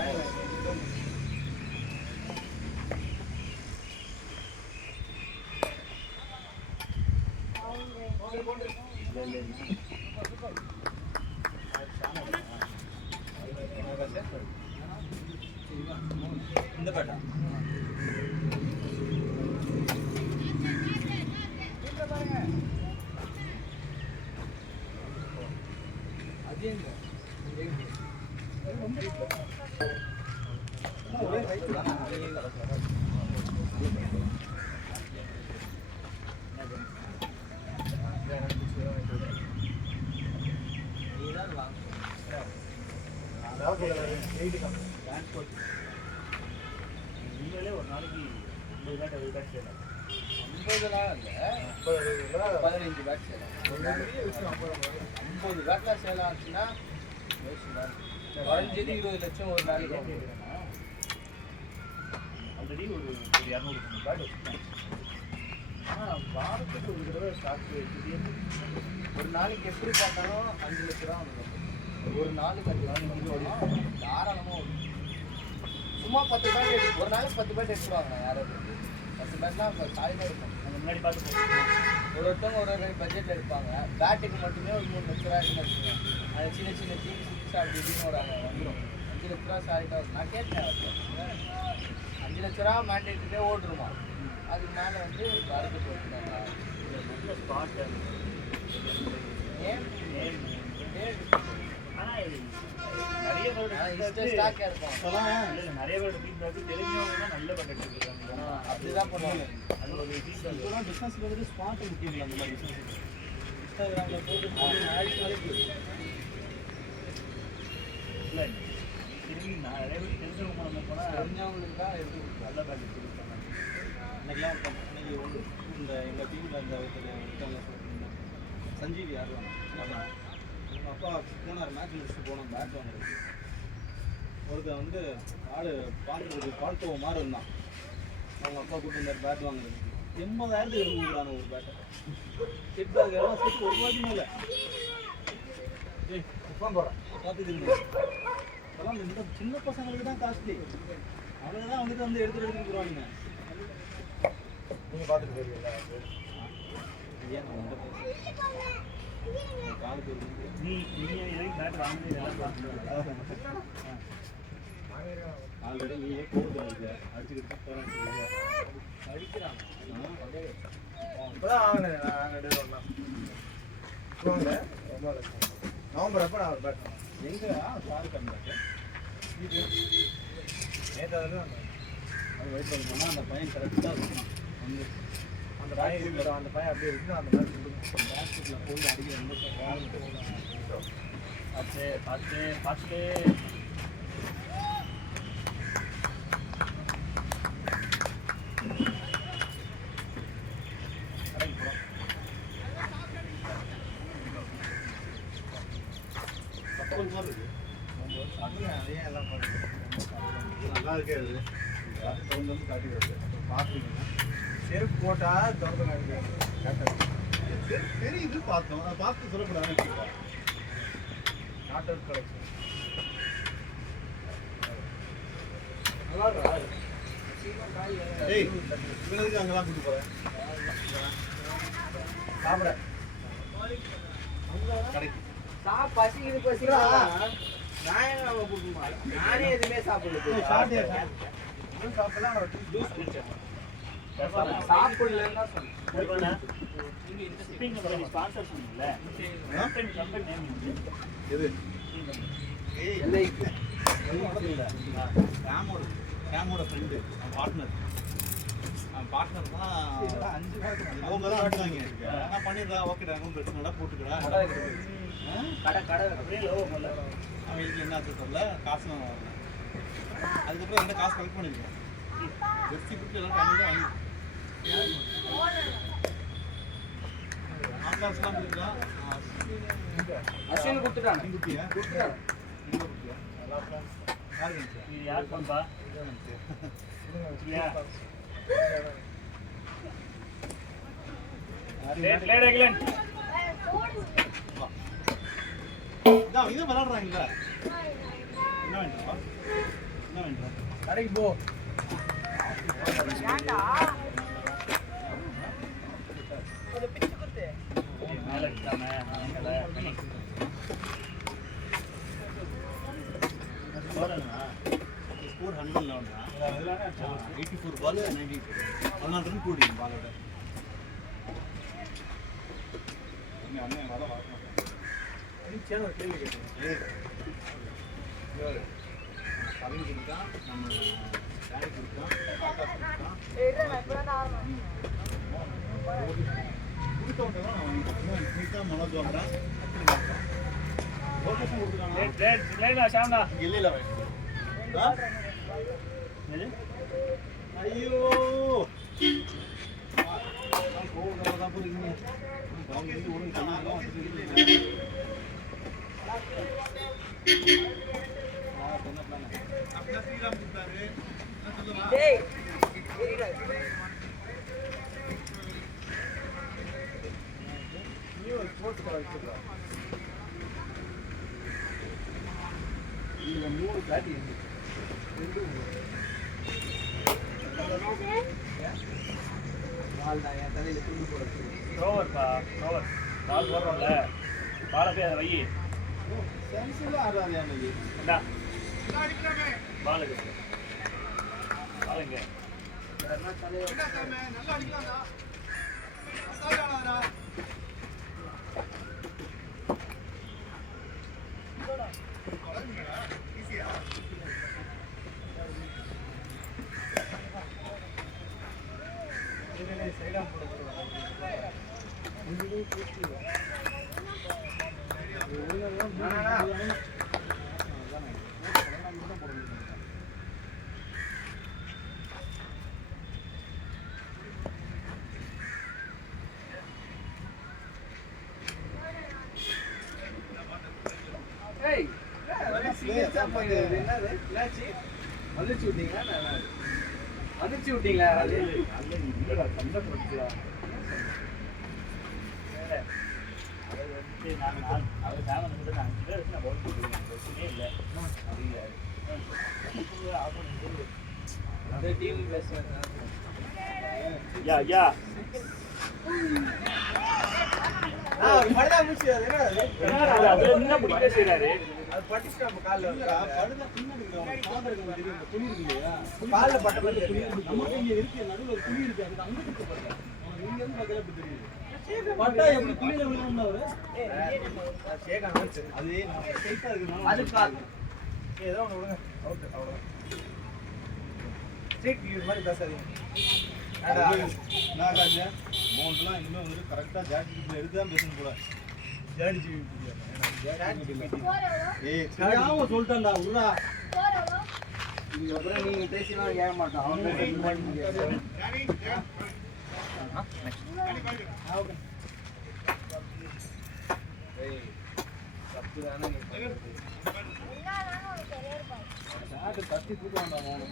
இந்த பேட்டா அது எங்க ஒரே ஹைட் தான் நீதான் வாங்க. நீங்களே ஒரு நாளைக்கு 50 பேட் 60 பேட் செய்யலாம். 50லாம் இல்லை, 15 பேட் செய்யலாம். ஒரு நாளைக்கு 50 பேட்லாம் சேல் ஆச்சுன்னா குறைஞ்சது 20 லட்சம் ஒரு நாளைக்கு வாங்குவோம். ஆல்ரெடி ஒரு 200 பேட் வச்சுருக்கேன். ஆனால் வாரத்துக்கு ஒரு தடவை ஸ்டாக் திடீர்னு ஒரு நாளைக்கு எப்படி பார்த்தாலும் 5 லட்ச ரூபா வந்துடும். ஒரு நாளுக்கு 5 லட்சம் தாராளமாக வரும். சும்மா 10 பேட் ஒரு நாளைக்கு 10 பேட் எடுத்துருவாங்க. யாராவது 10 பேட்லாம் இப்போ காலையில் இருக்கும். நம்ம முன்னாடி பார்த்துப்போம். ஒருத்தவங்க ஒரு பட்ஜெட் எடுப்பாங்க. பேட்டுக்கு மட்டுமே ஒரு 3 லட்ச ரூபா எடுத்துங்க. அது சின்ன சின்ன டீம் 6 அப்படி இப்படின்னு வராங்க வந்துடும். 5 லட்ச ரூபா சாலிட்டா நான் கேட்டேன் 5 லட்ச ரூபா மேண்டேட்டே ஓட்டுருமா அதுக்கு மேலே வந்து வரது போட்டுருக்காங்க நல்ல ஸ்பாட் ஏன் ஆனால் நிறைய பேரோட ஸ்டாக்காக இருக்கும் நிறைய பேரோட ஃபீட்பேக் தெரிஞ்சவங்க தான் நல்ல பட்ஜெட் இருக்காங்க. அப்படிதான் பண்ணுவாங்க. அது ஒரு ஃபீட்பேக் இப்போலாம் பிஸ்னஸில் வந்து ஸ்பாட் முக்கியம் இல்லை. அந்த மாதிரி பிஸ்னஸ் இன்ஸ்டாகிராமில் போட்டு நாளைக்கு இல்லை திரும்பி நிறைய பேர் தெரிஞ்சவங்க நம்ம போனால் தெரிஞ்சவங்களுக்கு தான் எடுத்து நல்ல பட்ஜெட் கொடுப்பாங்க. இன்னைக்கெல்லாம் இன்னைக்கு வந்து இந்த எங்கள் டீமில் இந்த ஒருத்தர் சஞ்சீவி யார் வேணும் எங்கள் அப்பா போனார் மேட்ச் முடிச்சுட்டு போனோம் பேட் வாங்குறதுக்கு. ஒருத்தர் வந்து ஆடு பார்க்குறதுக்கு பால்கோவ மாதிரி இருந்தான். அவங்க அப்பா கூட்டு இருந்தார் பேட் வாங்குறதுக்கு 80,000 எடுக்கிறான ஒரு பேட்டை. செட் பேக் எல்லாம் சேர்த்து ஒரு வாட்டி மேலே ஃபோன் போகிறேன் பார்த்துக்கிட்டு அதெல்லாம் இந்த சின்ன பசங்களுக்கு தான் காஸ்ட்லி. அவங்க தான் வந்துட்டு வந்து எடுத்துகிட்டு போகிறானுங்க. நீங்கள் பார்த்துட்டு போயிருக்கீங்களா? ஏன் காலுக்கு நீ எதுக்கு பேட் வாங்குறது எல்லாம் பார்த்துட்டு ஆல்ரெடி நீயே போகுது அடிச்சுக்கிட்டு போகிறாங்க அடிக்கிறாங்க. இப்போதான் வாங்கினேன் நான் 2 வரலாம் வாங்கினேன் ரொம்ப நவம்பர் அப்போ நான் பேட் எங்கே ஷாருக் கான் பேட்டு நேற்று அதில் அது வெயிட் பண்ணி போனால் அந்த பையன் கரெக்டாக இருக்கணும். வந்து அந்த பையன் அந்த பையன் அப்படியே இருக்கு அந்த மாதிரி கொடுக்கும். பேஸ்கெட்டில் போய் அடிக்க ரொம்ப பார்த்து பார்த்து பார்த்து நிறைய எல்லாம் பண்ணுறேன் நல்லா இருக்கே அது திறந்து காட்டி வருது பார்க்குறீங்கன்னா செருப்பு போட்டால் திறந்து காட்டி தெரியுது பார்த்தோம். அதை பார்த்து சொல்லக்கூடாது. நாட்டர் கலெக்ஷன் நல்லா இருக்கா? ஏய் இவனுக்கு அங்கெல்லாம் கூட்டு போகிறேன் சாப்பிட கடைக்கு. பசிக்குது பசிக்குதா நான் என்ன கொடுக்குமா நானே எதுவுமே சாப்பிடல சாப்பிடலாம் ஜூஸ் குடிச்சேன். சாப்பிடலன்னு தான் சொன்னேன். ஸ்பான்சர் சொன்னீங்கல்ல கம்பெனி நேம் எது? ஏய் இல்லை இல்லை கேமோட ஃப்ரெண்டு அவன் பார்ட்னர் தான். அவங்க தான் அடிச்சாங்க. நான் பண்ணிடுறேன் ஓகேடா ஒன்றும் பிரச்சனைடா போட்டுக்கடா. கடை கடை அப்படியே லோவோ போல அவன் வீட்டில் என்ன சொல்ல காசும் வரல. அதுக்கப்புறம் என்கிட்ட காசு கலெக்ட் பண்ணிருக்கேன். ஜெர்சி பிட்டு எல்லாம் கண்டிப்பாக வாங்கி ஆம்லான்ஸ்லாம் கொடுக்கலாம். அஸ்வின் கொடுத்துட்டாங்க. நீ குட்டியா கொடுத்துட்டாங்க. நீங்க குட்டியா யாருக்கு இது யார் பண்ணா இதை விளையாடுறாங்களா? என்ன வேண்டாம் என்ன வேண்டாம் கடைக்கு போ மேல இருக்காம ஸ்கோர் 100 84 பால் 90 14 ரன் கூடியும் பாலோட. அண்ணன் வர வரணும். சேனல் கேள்வி கேட்டேன் கவின் கொடுத்தான், நம்ம டேடி கொடுத்தான், தாத்தா கொடுத்தான். கொடுத்தவங்க தான் நான் மனோஜ் வாங்குறேன். லோகேஷன் கொடுத்துருக்காங்க. ஷாம்னா இல்லையில ஐயோ கோவம் போறீங்க. ஸ்போர்ட்ஸ் வச்சுருக்கோம் இதுல 3 பேட்டி இருக்கு. நாள் தான் என் தலையில துண்டு போடுறது. ரோவர்ப்பா ரோவர் பால் போடுறோம்ல பாலை போய் அதை வை சென்சில் ஆகாது அன்னைக்கு. இந்தா பால் எடுத்து பால் எங்க ஏய் என்னாச்சு வந்துச்சு விட்டீங்களா வந்துச்சு விட்டீங்களா அது இல்லடா சண்டை போட்டுக்கலாம் அவர் சாமன் கூட நான் 5 பேர் வச்சு நான் பவுல் போட்டுருக்கேன் பிரச்சனையே இல்லை அந்த டீம் பிளஸ் யா யா மடா முடிச்சு அது என்னடா அது என்ன பிடிக்கவே செய்றாரு அது பட்டிஸ்டா கால்ல படுதா பின்னாடி இருக்கிறவன் துணி இருக்கு இல்லையா கால்ல பட்ட மாதிரி தெரியும் நமக்கு இங்க இருக்கு நடுவுல ஒரு துணி இருக்கு அது அங்க இருக்கு பாருங்க இங்க இருந்து பார்க்கல இப்படி தெரியுது பட்டா எப்படி துணியில விழுந்தா அவரு சேகா வந்து அது நம்ம டைட்டா இருக்குனால அது கால் ஏதோ ஒன்று விடுங்க அவுட் அவ்வளோதான் ஸ்ட்ரீட் வியூ மாதிரி பேசாதீங்க நான் காஞ்ச மோன்லாம் இன்னும் வந்து கரெக்டாக ஜாக்கெட் எடுத்து தான் பேசணும் போல ஜாடி ஜிபி ஏய் தெரியாம சொல்லிட்டேன்டா உருடா இதுக்கப்புறம் நீங்க பேசினா கேட்க மாட்டோம் அவங்க செட்டில் பண்ண முடியாது தப்பு தானே நீ பண்றது. என்னதானே ஒரு கரியர் பாரு. ஜாக்கெட் தட்டி தூக்க வேண்டாம் மோனு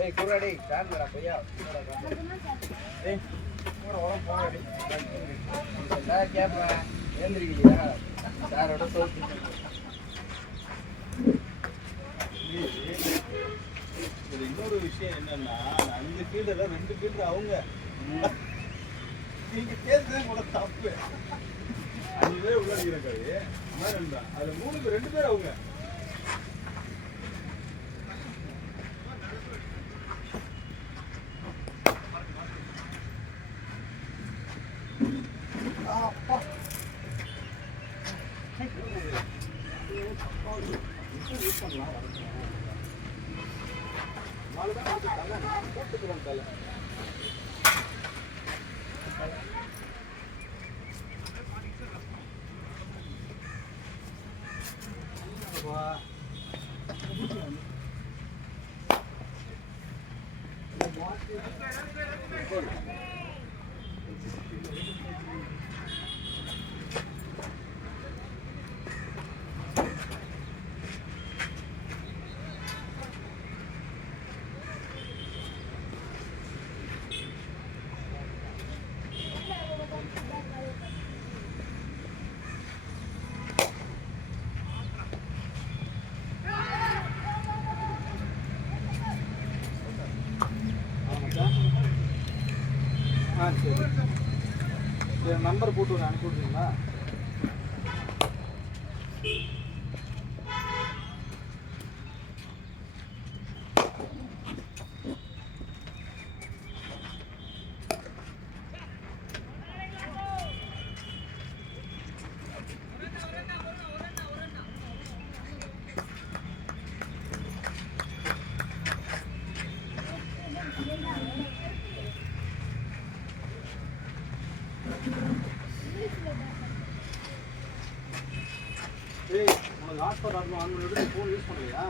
ஏய் குர்ராடி சார்லடா பையா அதுமா சாப்பிடு. ஏய் கூட வரம் போறாடி சார் கேப்பேன் ஏந்திரிக்கலையா சாரோட சோத்து இது இன்னொரு விஷயம் என்னன்னா 5 ஃபீல்டுல 2 ஃபீல்டு அவங்க நீங்க பேசுறது கூட தப்பு 5 பேர் உள்ள இருக்காரு அதுல 3 பேர் 2 பேர் அவங்க சரி நம்பர் போட்டு அனுப்பி விட்றீங்களா ஏய் உனக்கு ஹாட்ஸ்பாட் ஆன் பண்ணிட்டு ஃபோன் யூஸ் பண்ணலையா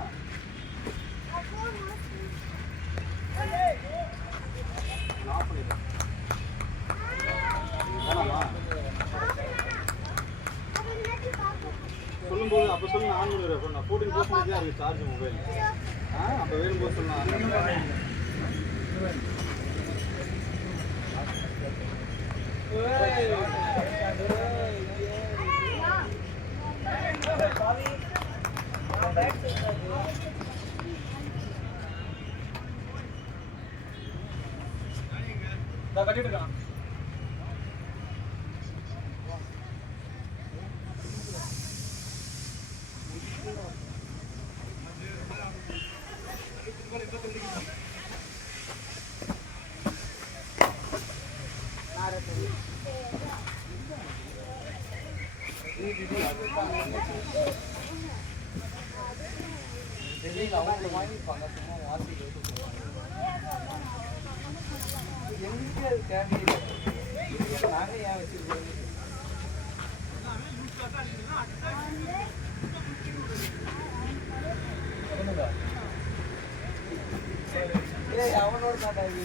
நான் ஆஃப் பண்ணிடுறேன் வேணாமா சொல்லும்போது அப்போ சொல்லி நான் ஆன் பண்ணிடுறேன் நான் 14% தான் இருக்குது சார்ஜ் மொபைல் அப்போ வேணும்போது சொல்லலாம் கட்டிட்டு இருக்கான் தெரியல அவங்க வாங்கிப்பாங்க சும்மா வாசிட்டு எங்களுக்கு அது தேவையில்லை நாங்கள் ஏன் வச்சிருக்கோம் ஏய் அவனோட தாண்டா இது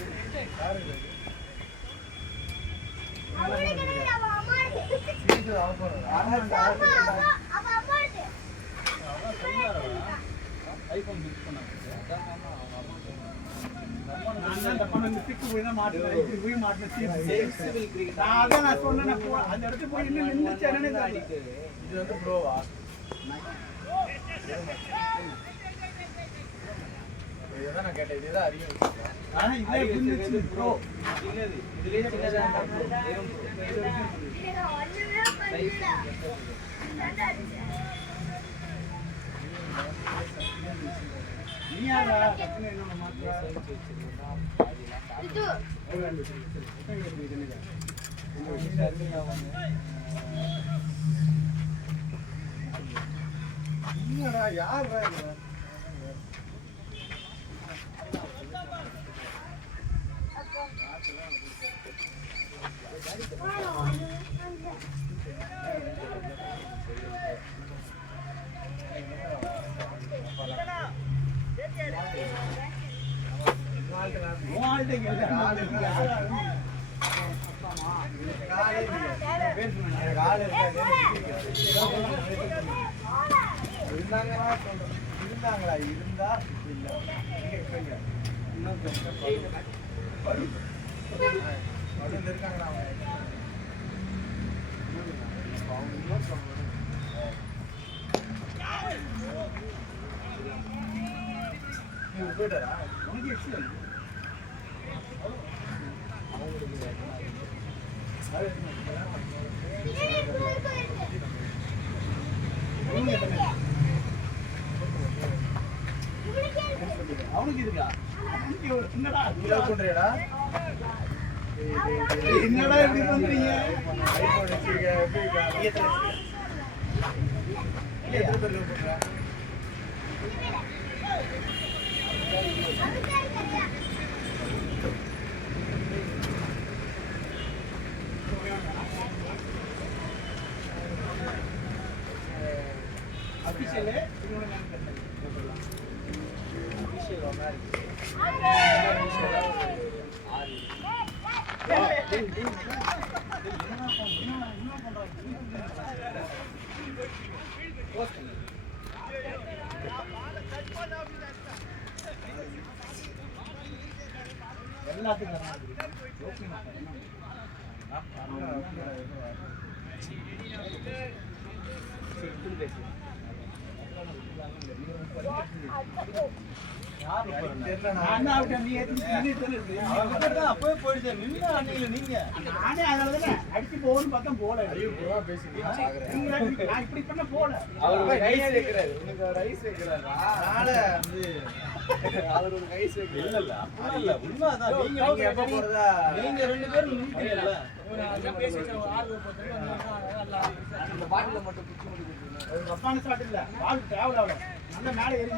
ஐபோன் மிஸ் பண்ணாங்க நான் அந்த பண்ண பிக்கு போய் தான் மாட்டேன் இப்படி போய் மாட்டேன் நான் அதான் நான் சொன்னேன் அந்த இடத்துக்கு போய் இன்னும் நின்றுச்சு என்னன்னு தெரியல. இது வந்து ப்ரோவா இதுதான் நான் கேட்டேன் இதுதான் அறியும் ஆனா இதே நின்றுச்சு ப்ரோ சின்னது இதுலயே சின்னதா நீ யாரா கத்துன என்ன மாட்டா என்னடா யாரா இது இருந்தாங்களா இருந்தா இல்ல இருக்காங்களா அவங்க போயிட்டாரா உனக்கு எக்ஸிடென்ட் அவனுக்கு இருக்கா என்னடா பண்றியடா என்னடா இப்படி பண்றீங்க ஐபோன் வச்சிருக்க எப்படி இருக்கா எத்தனை பேர் லவ் பண்ற அபிஷேக் இன்னொரு மேம் கட்டல அபிஷேக் அமெரிக்கா அப்பவே போயிடுச்சு நின்று அன்னையில நீங்க நானே அதனாலதான் அடிச்சு போகணும்னு பார்த்தா போல நான் இப்படி பண்ண போல அவர் ரைஸ் வைக்கிறாரு உனக்கு ரைஸ் வைக்கிறாரா அவர் ஒரு ரைஸ் வைக்கிறாரு இல்ல இல்ல அப்படி இல்ல உண்மைதான் நீங்க எப்ப போறதா நீங்க ரெண்டு பேரும் நின்னுட்டீங்கல்ல அந்த பாட்டில மட்டும் பிச்சு முடி கொடுத்துருங்க ஒரு தப்பான ஷாட் இல்ல பால் டிராவல் ஆகல நல்ல மேல ஏறி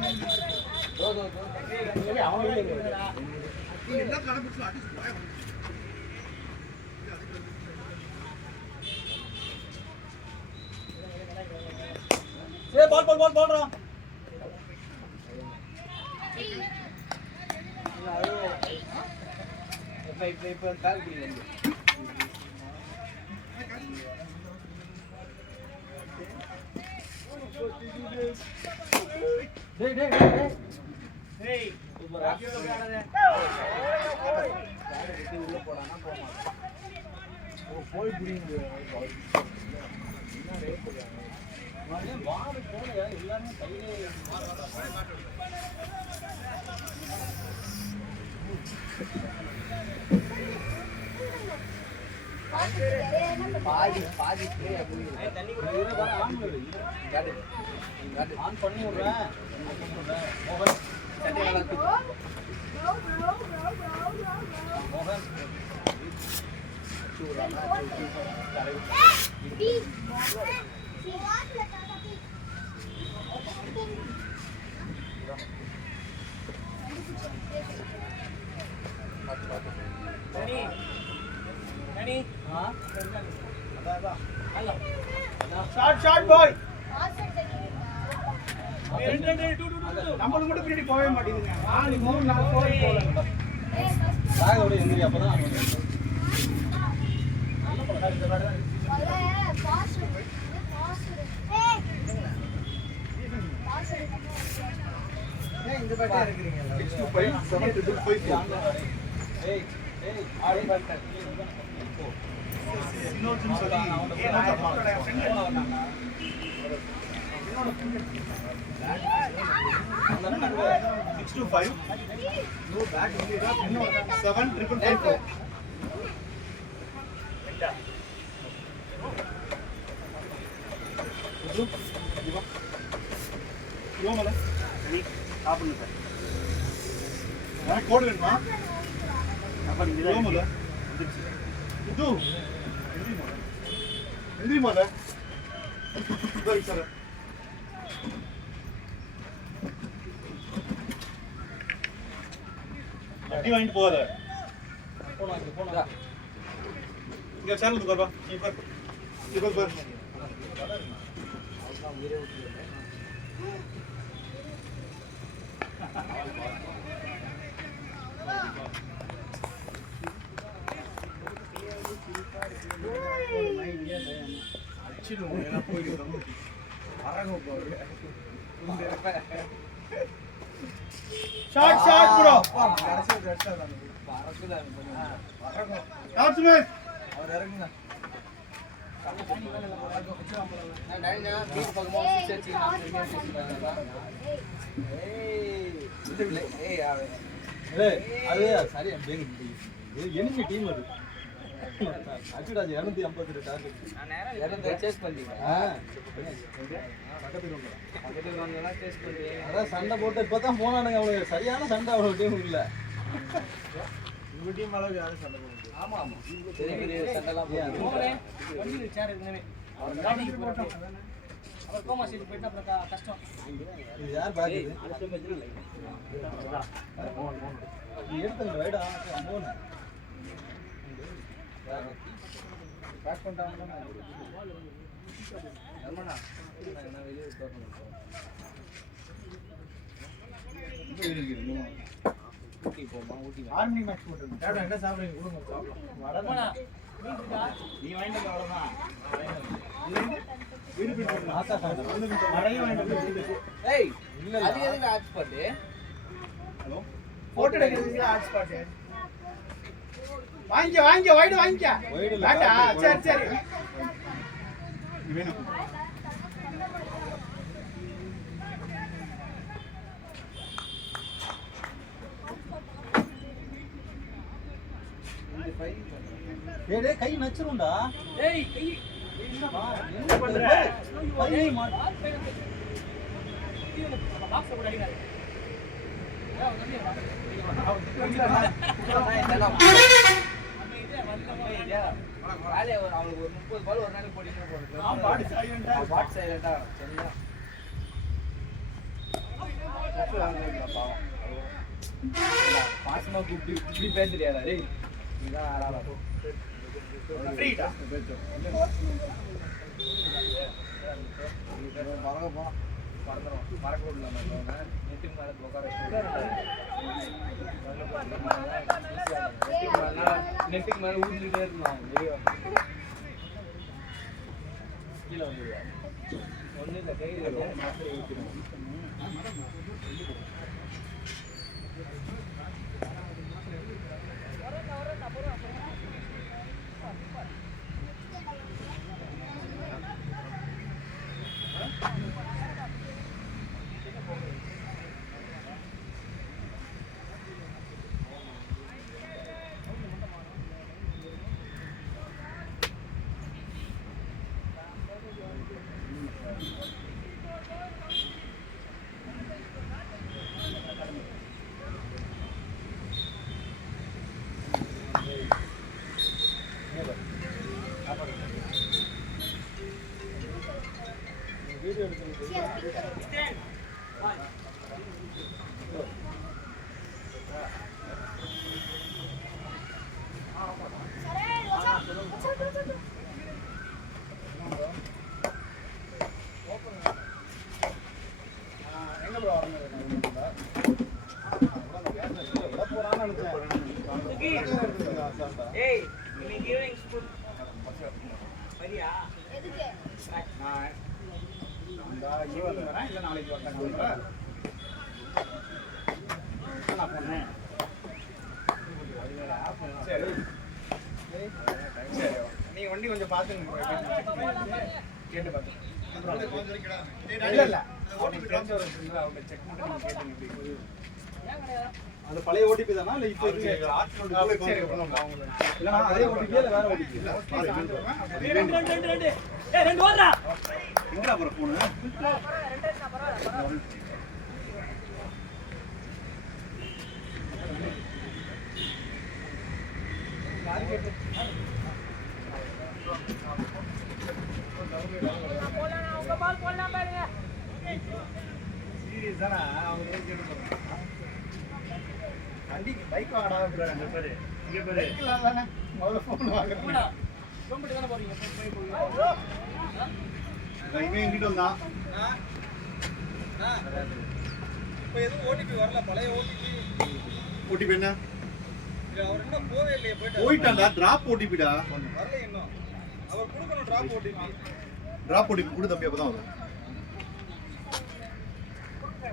அவங்க எல்லாம் கடப்பிச்சு அடிச்சு பால் இப்ப கால் பிடி வந்து உள்ள போடானா போக மாட்டான் போய் பிடிங்க எல்லாருமே கையிலே பாதி பாதி தண்ணி ஆன் பண்ணி விடுறேன் மோகன் தண்ணி நல்லா மோகன் ஷார்ட் பாய் வாசல் தெரியுமா? நம்மளுக்கு மட்டும் பின்னாடி போகவே மாட்டேங்குதுங்க 4 3 4 போல ஏய், first பேகோட எந்திரி அப்பதான் முதல்ல pass விடு. இது pass விடு. ஏய், pass விடு. ஏன் இந்த பேட்டா இருக்கிறீங்க 6 to 5 7 triple 5 ஏய் ஏய் ஆடி பேட்டா இன்னொருத்தன் சொல்லி ஏய் நான் என்னோட friend 6 to 5 no back only 7 triple 5 வெட்டா யோமல சரி சாப்பிடுங்க சார் நான் கோட் வேணுமா அப்புறம் இங்கே தான் யோமல வந்துருச்சு இது எந்திரி மால சரி சார் அடி வாங்கிட்டு போகாத போனா இங்க சேனல் உட்கார் நீ உட்கார் இங்க உட்கார் அடிச்சிடுவோம் ஏன்னா போயிடுவோம் வரங்க போகுது ஷார்ட் ப்ரோ ஷார்ட் ஸ்மித் அவர் இறங்குங்க அது சரி எனிமி டீம் அது அச்சுடாது 252 டார்கெட் சேஸ் பண்ணீங்க பக்கத்துல வந்தா சேஸ் பண்ணி அதான் சண்டை போட்டு இப்பதான் போனானுங்க அவனுக்கு சரியான சண்டை அவ்வளவு டீம் இல்ல உங்க டீம் அளவுக்கு யாரும் சண்டை போட முடியாது ஆமா ஆமா பெரிய பெரிய சண்டைலாம் போடுங்க வண்டி சேர் இருக்குனே அவர் காடி போட்டோம் அவர் கோமா சீட் போயிட்டா அப்புறம் கஷ்டம் இது யார் பாக்குது இது எடுத்துங்க வைடா போன் பேக் பண்ணிட்டாங்கன்னா நர்மனா நான் வெளியே போறேன் ஊட்டி போமா ஊட்டி ஆர்மி மேட்ச் போட்டுருங்க டேடா என்ன சாப்பிடுறீங்க கொடுங்க சாப்பிடலாம் நீ வாங்கிட்டு வா, அவ்வளவுதான் வீடு போயிட்டு ஆசா சாப்பிடு நிறைய வாங்கிட்டு வந்து ஏய் இல்ல அது எதுக்கு ஆட் பண்ணு ஹலோ போட்டோ எடுக்கிறதுக்கு ஹாட் ஸ்பாட் வாங்கிக்க வைடு வாங்கிக்க Wide இல்ல, பேட்டா carpet சரி சரி வேணும் டேய் டேய் கை நச்சிரும்டா ஏய் கை வா என்ன பண்ற கை மாட் பாக்ஸ் போட அடிங்க அவங்களுக்கு ஒரு 30 பால் ஒரு நாளைக்கு போட்டீங்கன்னா நான் பாடி சைலண்டா வாட் சைலண்டா சரியா பாசமா கூப்பிட்டு இப்படி பேசுறியாடா டேய் இதான் ஆளாடா ஃப்ரீடா மறக்க போ மறந்துடும் மறக்க விடலாமா நெட்டுக்கு மேலே நெட்டுக்கு மேலே ஊர்ந்துட்டே இருக்கலாம் வெளியே கீழே வந்துடுவா ஒன்றும் இல்லை கையில் மாத்திரை ஊற்றிடும் வீடியோ எடுத்து சரே, ப்ரோ வரணும் போறான்னு நினைச்சேன். ஏய் இன்னைக்கு ஈவினிங் ஸ்கூல் சரியா எதுக்கு நான் இந்த ஈவினிங் வரேன் இல்லை நாளைக்கு வரேன். நான் போனேன். சரி சரி நீ வண்டி கொஞ்சம் பார்த்துங்க கேட்டு பார்த்து. இல்லை இல்லை அவங்க ஃப்ரெண்ட்ஸ் வருங்களா அவங்க செக் பண்ணி நீங்கள் கேட்டுங்க எப்படி. அந்த பழைய ஓடிபி தானா இல்லை இப்போ சரி இல்லைனா அதே ஓடிபி இல்லை வேற ஓடிபி ரெண்டு ஓடுறா எங்கடா அப்புறம் ஃபோனு சீரியஸ் தானே அவங்க கேட்டு வண்டிக்கு பைக் வாங்கடா இங்க பாரு இங்க பாரு பைக்லாம் தானே முதல்ல ஃபோன் வாங்குறேன். ரொம்ப தானே போறீங்க இவன் எங்கிட்ட வந்தான் இப்போ எதுவும் ஓடிபி வரல, பழைய ஓடிபி ஓடிபி என்ன அவர் இன்னும் போவே இல்லையே. போயிட்டான்டா டிராப் ஓடிபிடா வரல இன்னும். அவர் கொடுக்கணும் டிராப் ஓடிபி. டிராப் ஓடிபி கொடு தம்பி அப்பதான் வரும்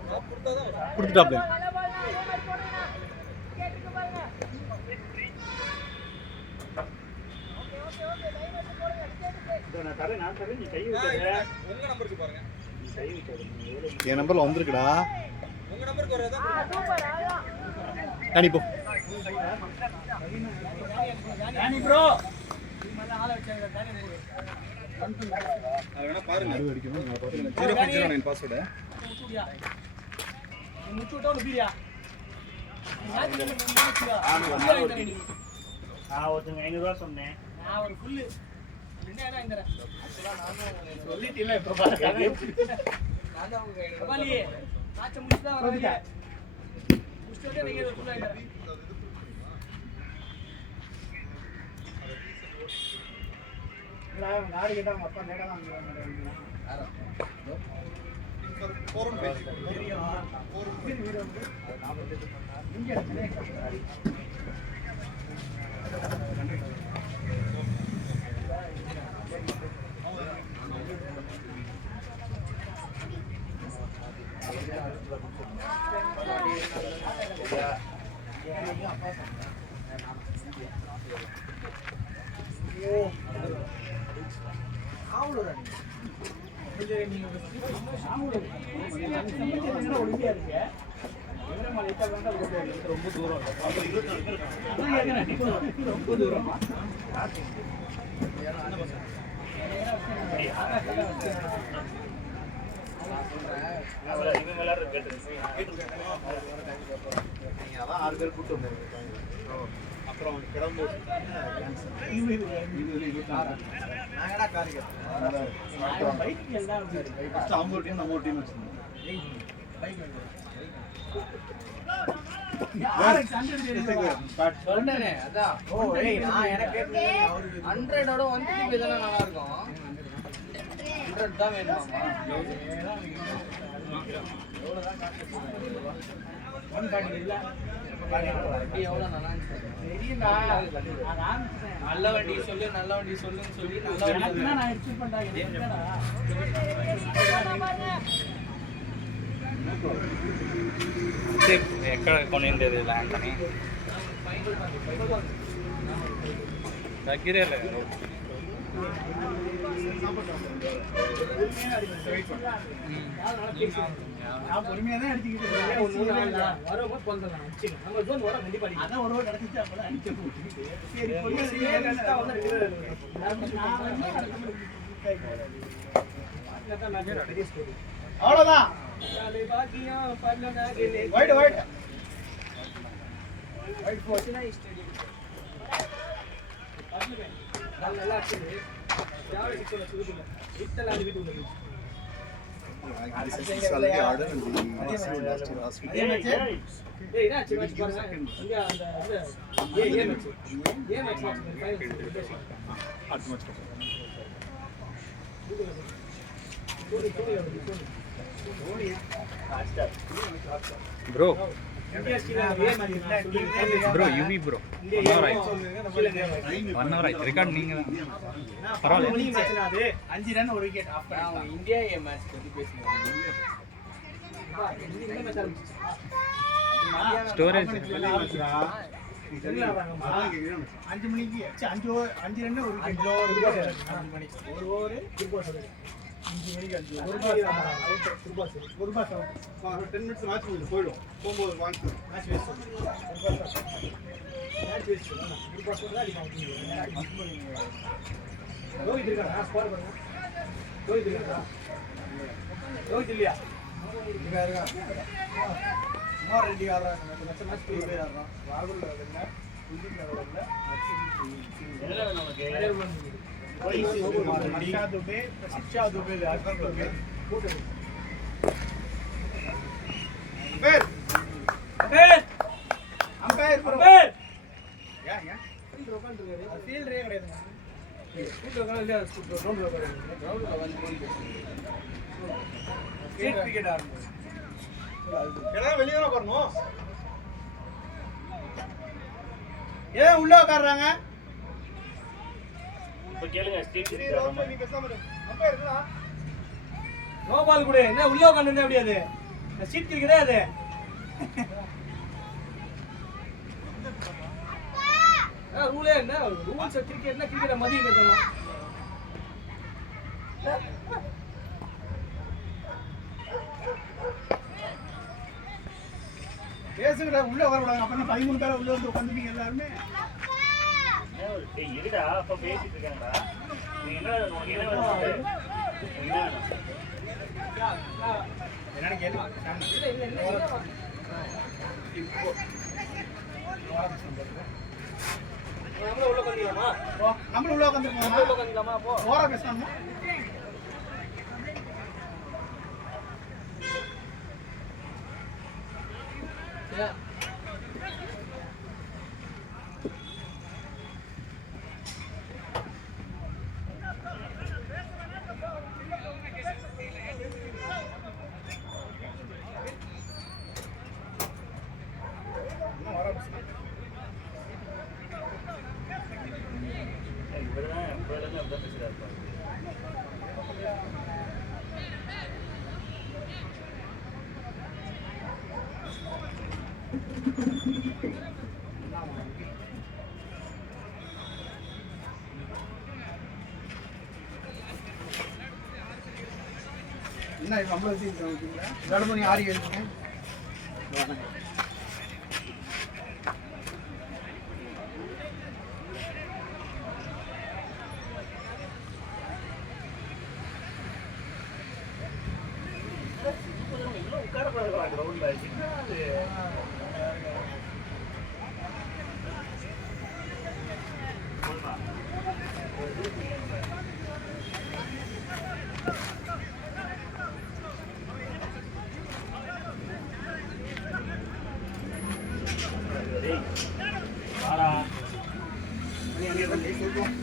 டிராப் கொடுத்தாதான் வரும். கொடுத்துட்டாப்ல நான் தரேன் நீ கை ஆ, வைக்காத உங்க நம்பருக்கு பாருங்க. நீ கை வைக்காத நீ எவ்வளவு என் நம்பர்ல வந்திருக்குடா உங்க நம்பருக்கு வரதான் கனி போ ராணி ப்ரோ இவங்க ஆளை வச்சாங்க ராணி ப்ரோ அது வேணா பாருங்க. நடுவு அடிக்கணும் நான் பார்த்துக்கிறேன் 0.09 பாஸ்வேர்டு. முச்சுடியா நீ முச்சுட்டா ஒரு பீடியா நான் ஒருத்தங்க 500 ரூபா சொன்னேன் நான் ஒரு ஃபுல்லு என்ன இந்த சொல்லிட்டீங்களா இப்ப பாருங்க கபாலி நாச்ச முடிச்சு தான் வரீங்க முடிச்சதே நீங்க ஒரு ஃபுல்லா இந்த நாடு கேட்டா அவங்க அப்பா நேரா தான் ஃபோரம் பேசி இங்க ரொம்ப தூரம் ரொம்ப தூரம் இவன் விளையாடுறது கேட்டு நீங்க அதான் 6 பேர் கூட்டு வந்தீங்க அப்புறம் கிளம்பு நாங்கடா கார் கேட்டோம். பைக்கு எல்லாம் ஃபர்ஸ்ட் அவங்க ஒரு டீம் நம்ம ஒரு டீம் வச்சிருந்தோம் சொன்னேனே அதான். ஓ ஏய் நான் எனக்கு கேட்டது 100ஓட 150 தான நல்லா இருக்கும். 100 தான் வேணுமாமா? எவ்வளவுதான் காசு? 140 இல்ல. வண்டி எவ்வளவு நல்லா இருந்துச்சு? தெரியும்டா. நல்ல வண்டி சொல்லு நல்ல வண்டி சொல்லுன்னு சொல்லி நல்ல வண்டி நான் எக்ஸ்பெக்ட் பண்றேன் என்னடா ఎక్కడ కొనిండేది ల్యాండ్ అని దగ్గరే లేదు நான் பொறுமையா தான் அடிச்சுக்கிட்டு வரும்போது கொல்லலாம் நம்ம ஜோன் வர கண்டிப்பா அதான் ஒரு ரோடு அடிச்சிட்டு அப்பதான் அடிச்சு போட்டுக்கிட்டு சரி அவ்வளவுதான் வைட் வைட் వైట్ పోచినా ఈ స్టేడియం పర్లే நல்லா இருக்குது யாரை கிட்ட சொல்லுங்க இத்தல அது வீட்டு உள்ளது ஏய் என்ன ஆச்சு மேட்ச் பாருங்க இங்க அந்த ஏ மேட்ச் ஃபைனல் அடுத்த match Sony bro India Sri Lanka அதே மாதிரி இல்ல, team bro Yuvi bro India 1 hour ஆயிடுச்சு ரெக்கார்ட் நீங்க தான் பரவாயில்ல மணி மேட்ச்னா அது 5 ரன் ஒரு விக்கெட் ஆஃப் அவங்க பண்ணிட்டாங்க. இந்தியா மேட்ச் பத்தி பேசுறாங்க. இந்த மேட்ச் ஆரம்பிச்சு Storage. 5 மணிக்கு 5 ஓவர் 5 ரன் ஒரு விக்கெட். 5 ஓவர் 5 மணிக்கு ஒரு ஓவர் திருப்பாஸ் 5 மணிக்கு 5 ஒரு பால் அவுட் திருப்பாஸ் ஒரு பால் அவுட் 10 மினிட்ஸ் மேட்ச் முடிஞ்சு போய்டும் போகும்போது points match waste match waste திருப்பாஸ் தான் அடிப்பாங்க. ரோஹித் இருக்கா ஸ்கோர் பண்ணுங்க. ரோஹித் இருக்கா ரோஹித் இல்லையா இருக்கா சுமார் ரெடி ஆடுறாங்க. மேட்ச் போய் ஆடுறான். ராகுல் வரல குல்தீப் வரல என்ன வேணும் உனக்கு? ஹர்ஷா துபே பிரசிஷா துபே அக்பர் துபே அம்பையர் ஏன் ஃபீல்ட் உட்கார்ந்திருக்காரு. ஃபீல்டரே கிடையாதுங்க. ஃபீல்ட் உட்கார்ந்து கிரவுண்ட்ல உட்காருங்க. கிரவுண்ட்ல வந்து கோல் போடுறாங்க. ஸ்ட்ரீட் கிரிக்கெட் ஆடுறாங்க. எல்லாம் வெளிய தான் வரணும். ஏன் உள்ள உட்கார்றாங்க? இப்ப கேளுங்க ஸ்ட்ரீட் நீ பேசாம இரு. அம்பையர் இருக்கா? நோ பால் கூட என்ன உள்ள உட்கார்ந்து அப்படியே அது சீட் கிரிக்கெட்டே அது. ரூலே என்ன ரூல்ஸ் கிரிக்கெட்னா கிரிக்கெட்டை மதிக்கிறது. பேசுங்கடா உள்ள வரக்கூடாது. அப்புறம் 13 பேர் உள்ள வந்து உட்காந்துப்பீங்க எல்லாருமே. டேய் இருடா அப்ப பேசிட்டு இருக்காங்கடா. நீ என்ன உனக்கு என்ன வேணும்? என்ன வேணும்? என்னன்னு கேளு. இல்ல இல்ல இல்ல இப்போ நம்மள உள்ள உட்கார்ந்திடலாமா? நம்மள உள்ள உட்காந்துருக்கோம். உள்ள உட்கார்ந்திடலாமா போ. ஓரா பேசலாமா? இவர்தான் எப்போதுமே அப்படிதான் பேசுறாரு பாரு. என்ன இது 50 சீட் வந்துட்டீங்களா? தடுமணி 6 எழுதுங்க. உள்ள உட்காரக்கூடாதுடா கிரவுண்ட்ல. என்ன அது? டேய் வாடா. நீ அங்கே வந்து சொல்லுவோம்.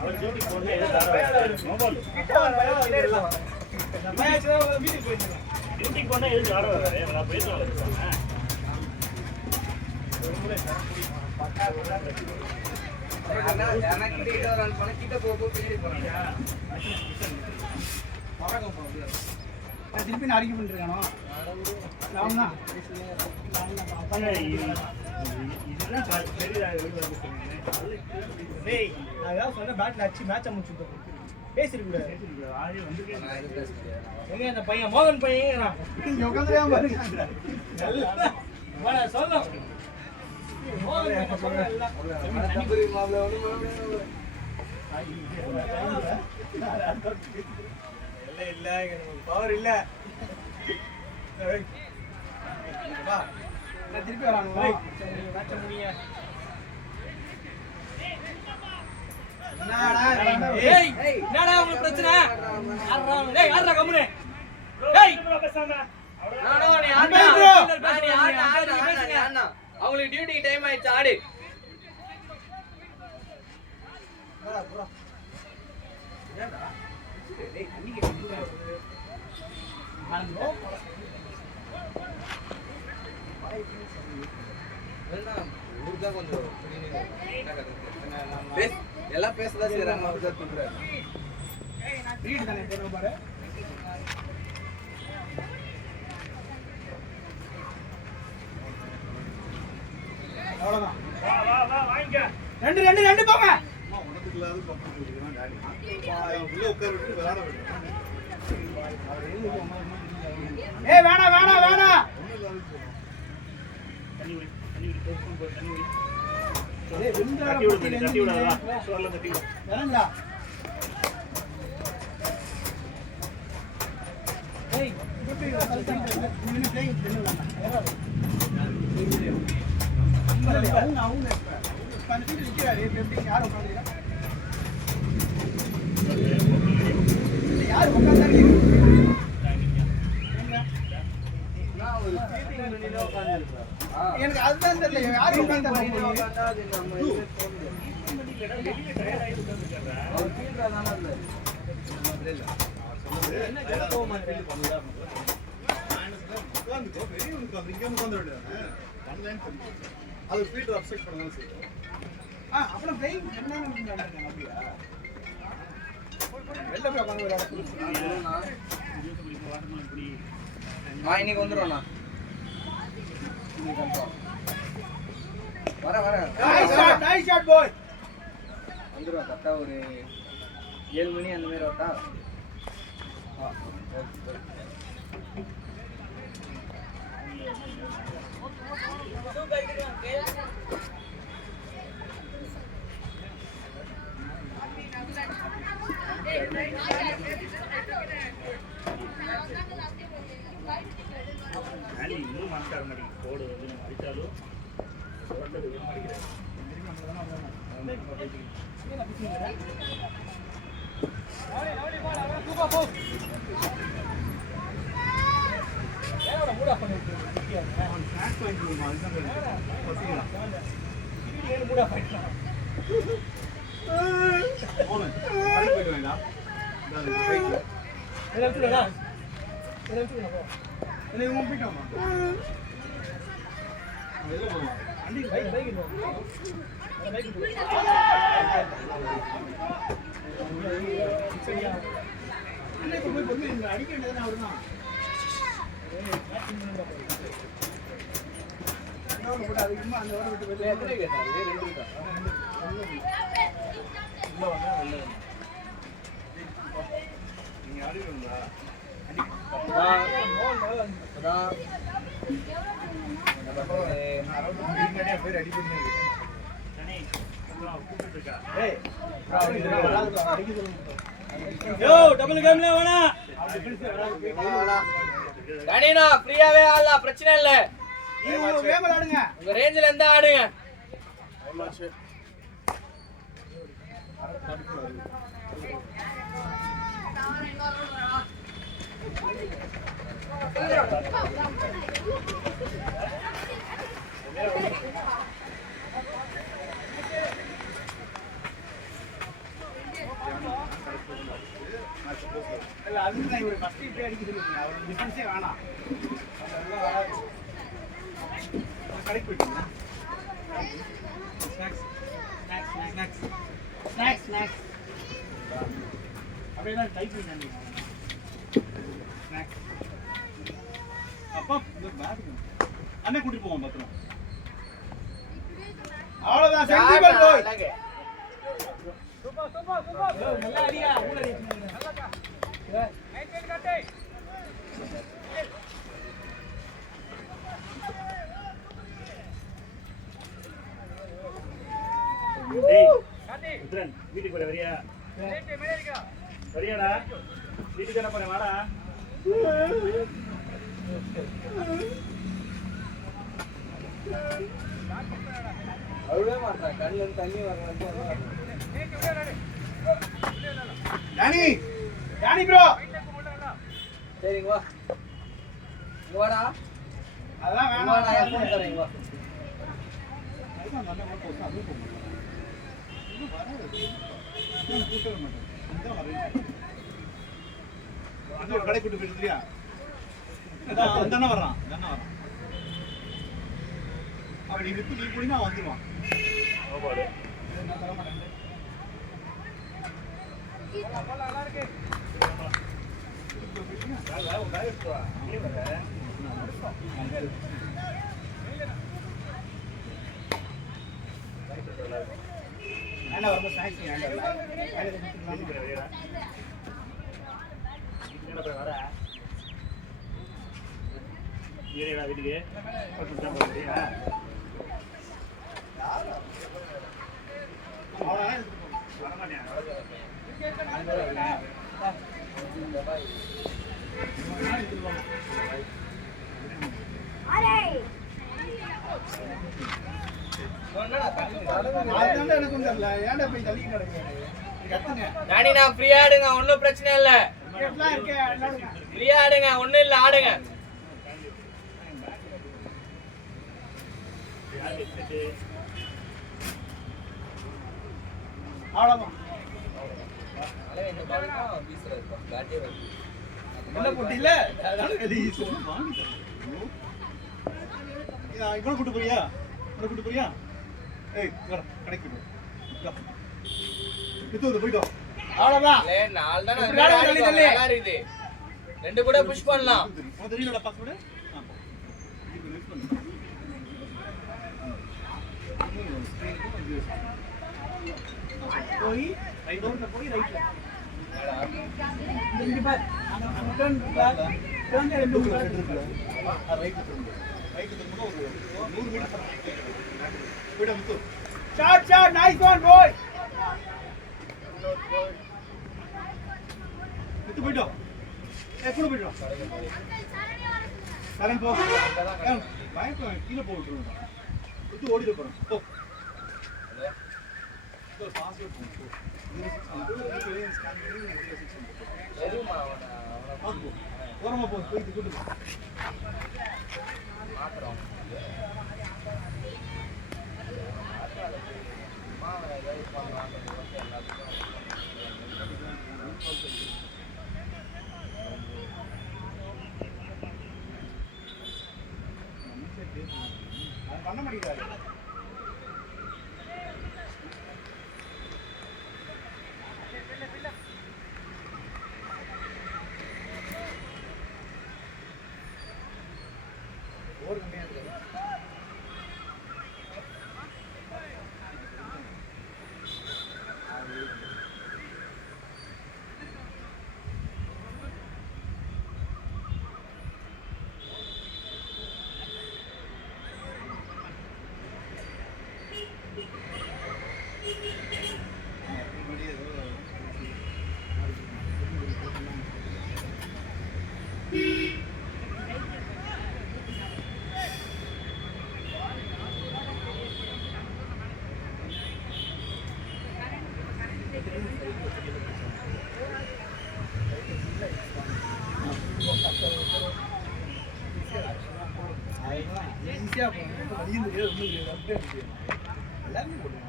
அவர் டியூட்டி போனா எதுக்கு ஆடுறாரு? மொபைல் டியூட்டிக்கு போனா எதுக்கு ஆட வர்றாரு? நான் போயிட்டு வரேன். திருப்பி நான் அறிக்கை பண்ணிருக்கானோ நான் தான் இதுதான் பெரிய டேய் நான் ஏதாவது சொன்ன பேட்ல அடிச்சு மேட்சை முடிச்சுட்டோம் பேசிருக்கூடாது ஆளே வந்திருக்கேன். எங்க இந்த பையன் மோகன் பையன் இங்க உட்காந்துருக்காம பாருங்க சொல்லும் இல்ல பவர் இல்ல திருப்பி வரானுங்க மேட்ச முடிய ஏய் என்னடா உங்களுக்கு பிரச்சனை யாரா டேய் யாரா கம்முனே டேய் பேசாம நானோ நீ ஆடுடா அவங்களுக்கு டியூட்டி டைம் ஆயிடுச்சு ஆடு எல்லாம் பேசதான் செய்யறாங்க வீடு தானே தெரியும் பாரு அவ்வளவுதான் வா வாங்கிக்க. ரெண்டு ரெண்டு ரெண்டு போங்க ஏய் வேணாம் வேணாம் வேணாம் தண்ணி விடு, தண்ணி விடு, தண்ணி விடு. ஏய் விழுந்தார தட்டி விடு, பத்தி தட்டி விடாதா? சோர்ல தட்டி விடு. வேணாம்டா ஏய் இப்படி நீங்க ப்ளேயிங் பண்ணலாம் அவங்க உட்கார்ந்து நிக்கிறாரு எப்படி யார் உட்கார்ந்துறா யார் உட்கார்ந்தாரு எனக்கு அதுதான் தெரியல யார் உட்கார்ந்தாரு அது ஃபீல்டர் அப்செட் பண்ணலாம் செய்யும். அப்புறம் ப்ளேயிங் என்ன அப்படியா வெளில போய் உட்காந்து விளையாட இன்னைக்கு வந்துடும்ண்ணா வர நைஸ் ஷாட் பாய் வந்துடுவோம் கரெக்டா ஒரு 7 மணி அந்த மாதிரி வரட்டா ஆண்டி இன்னும் மாஸ்டர் மாட்டேங்குது. கோடு வந்து நம்ம அடிச்சாலும் ஓட்டது விட மாட்டேங்கிறாரு. அடிக்க வேண்டியதுன்னு அவருதான் அதிகமா அந்த ஓட விட்டு வெளியே நீங்க ஆடிடுவீங்களா? பேர் அடி பண்ணி சனி, அப்புறம் கூப்பிட்டு இருக்கா. யோ டபுள் கேம்ல வேணா டனினா ஃப்ரீயாவே ஆடலாம் பிரச்சனை இல்ல நீங்க உங்க வேமல ஆடுங்க. உங்க ரேஞ்சில இருந்தா ஆடுங்க. இல்ல அதுக்கு நான் இவரு ஃபர்ஸ்ட் இப்படி அடிக்க சொல்லிருக்கேன். அவர் டிஃபென்ஸே வேணாம். அதெல்லாம் வராது. கடைக்கு போயிட்டீங்களா? Snacks snacks snacks snacks snacks அப்படியே தான் டைப் பண்ணி ஸ்நாக்ஸ். அப்பா இந்த பேக் அண்ணே கூட்டி போவோம் பத்திரம். அவ்வளவுதான் சென்டிமென்ட் போய். நல்லா அடியா ஊல அடி டேய் உத்ரன் வீட்டுக்கு போற வரியா வரியாடா வீட்டுக்கு என்ன போறேன் வாடா அழுவே மாட்டான். கண்ணுல இருந்து தண்ணி வரலாம். டானி டானி ப்ரோ சரிங்க வா. இங்க வாடா. அதெல்லாம் இங்க வாடா, வேணாம். என் phone தரேன், இங்க வா. அதுதான் நல்ல மாதிரி போச்சு. அதுவும் போக மாட்டேன். இன்னும் வராது. இன்னும் கூட்டவே மாட்டேன். இதான் வரேன். இன்னொரு கடை கூட்டு போயிட்டு இல்லையா? அந்த அண்ணன் வர்றான். அந்த அண்ணன் வர்றான். அவன் நீ விட்டு நீ போய் நான் வந்துடுவான். ஓபாடு நான் தர மாட்டேன். வேலை ஒரு பேக் எடுத்து வா நீ வர வேண்டாம் ரொம்ப ஸ்நாக்ஸ் வேண்டாம். வீட்டுக்கு போற வரியாடா என்ன போற வர ஏறிடா வீட்டுக்கு பத்து தான் போற வரியா வரமாட்டியா அதுதான் எனக்கும் தெரியல. ஏன்டா போய் தள்ளிட்டு கிடக்குறீங்க? கத்துங்க. டானி நான் ஃப்ரீயா ஆடுங்க. ஒன்றும் பிரச்சனை இல்லை. எப்படிலாம் இருக்கே விளையாடுங்க. ஃப்ரீயா ஆடுங்க. ஒன்றும் இல்லை, ஆடுங்க. அவ்வளவுதான். என்ன போட்டி இல்ல? அதனால வெளியே வாங்கி இவ்வளோ கூட்டு போறியா? இவ்வளோ கூட்டு போறியா? ஏய் வர கடைக்கு போயிட்டோம். அவ்வளவுதான். இல்ல, நாலு தானே இப்படி ஆடுங்க, தள்ளி, தள்ளி. நல்லா இருக்குது. ரெண்டு கூட புஷ் பண்ணலாம். உனக்கு தெரியல பாஸ்வேர்டு? போய் ரைட் ரோட்ல போய் ரைட்ல இந்த பார் அந்த டர்ன் பார் டர்ன் ரெண்டு ரைட் இருக்குல ரைட் திரும்ப ரைட் திரும்ப ஒரு 100 மீட்டர் போய்டா முத்து shot shot nice one boy முத்து போய்டா கூட போய்டா சரண் போ பைக் கீழ போட்டுறோம் முத்து ஓடிட போறோம் போ பாஸ்வேர்ட் போ ஓரமா போ போயிட்டு கூட்டு பண்ண மாட்டேங்கிறாரு ஓர் கம்மியா இருக்கு ஈஸியாக போகணும் வழியும் தெரியாது ஒன்றும் தெரியாது அப்படியே எல்லாருமே போடுவாங்க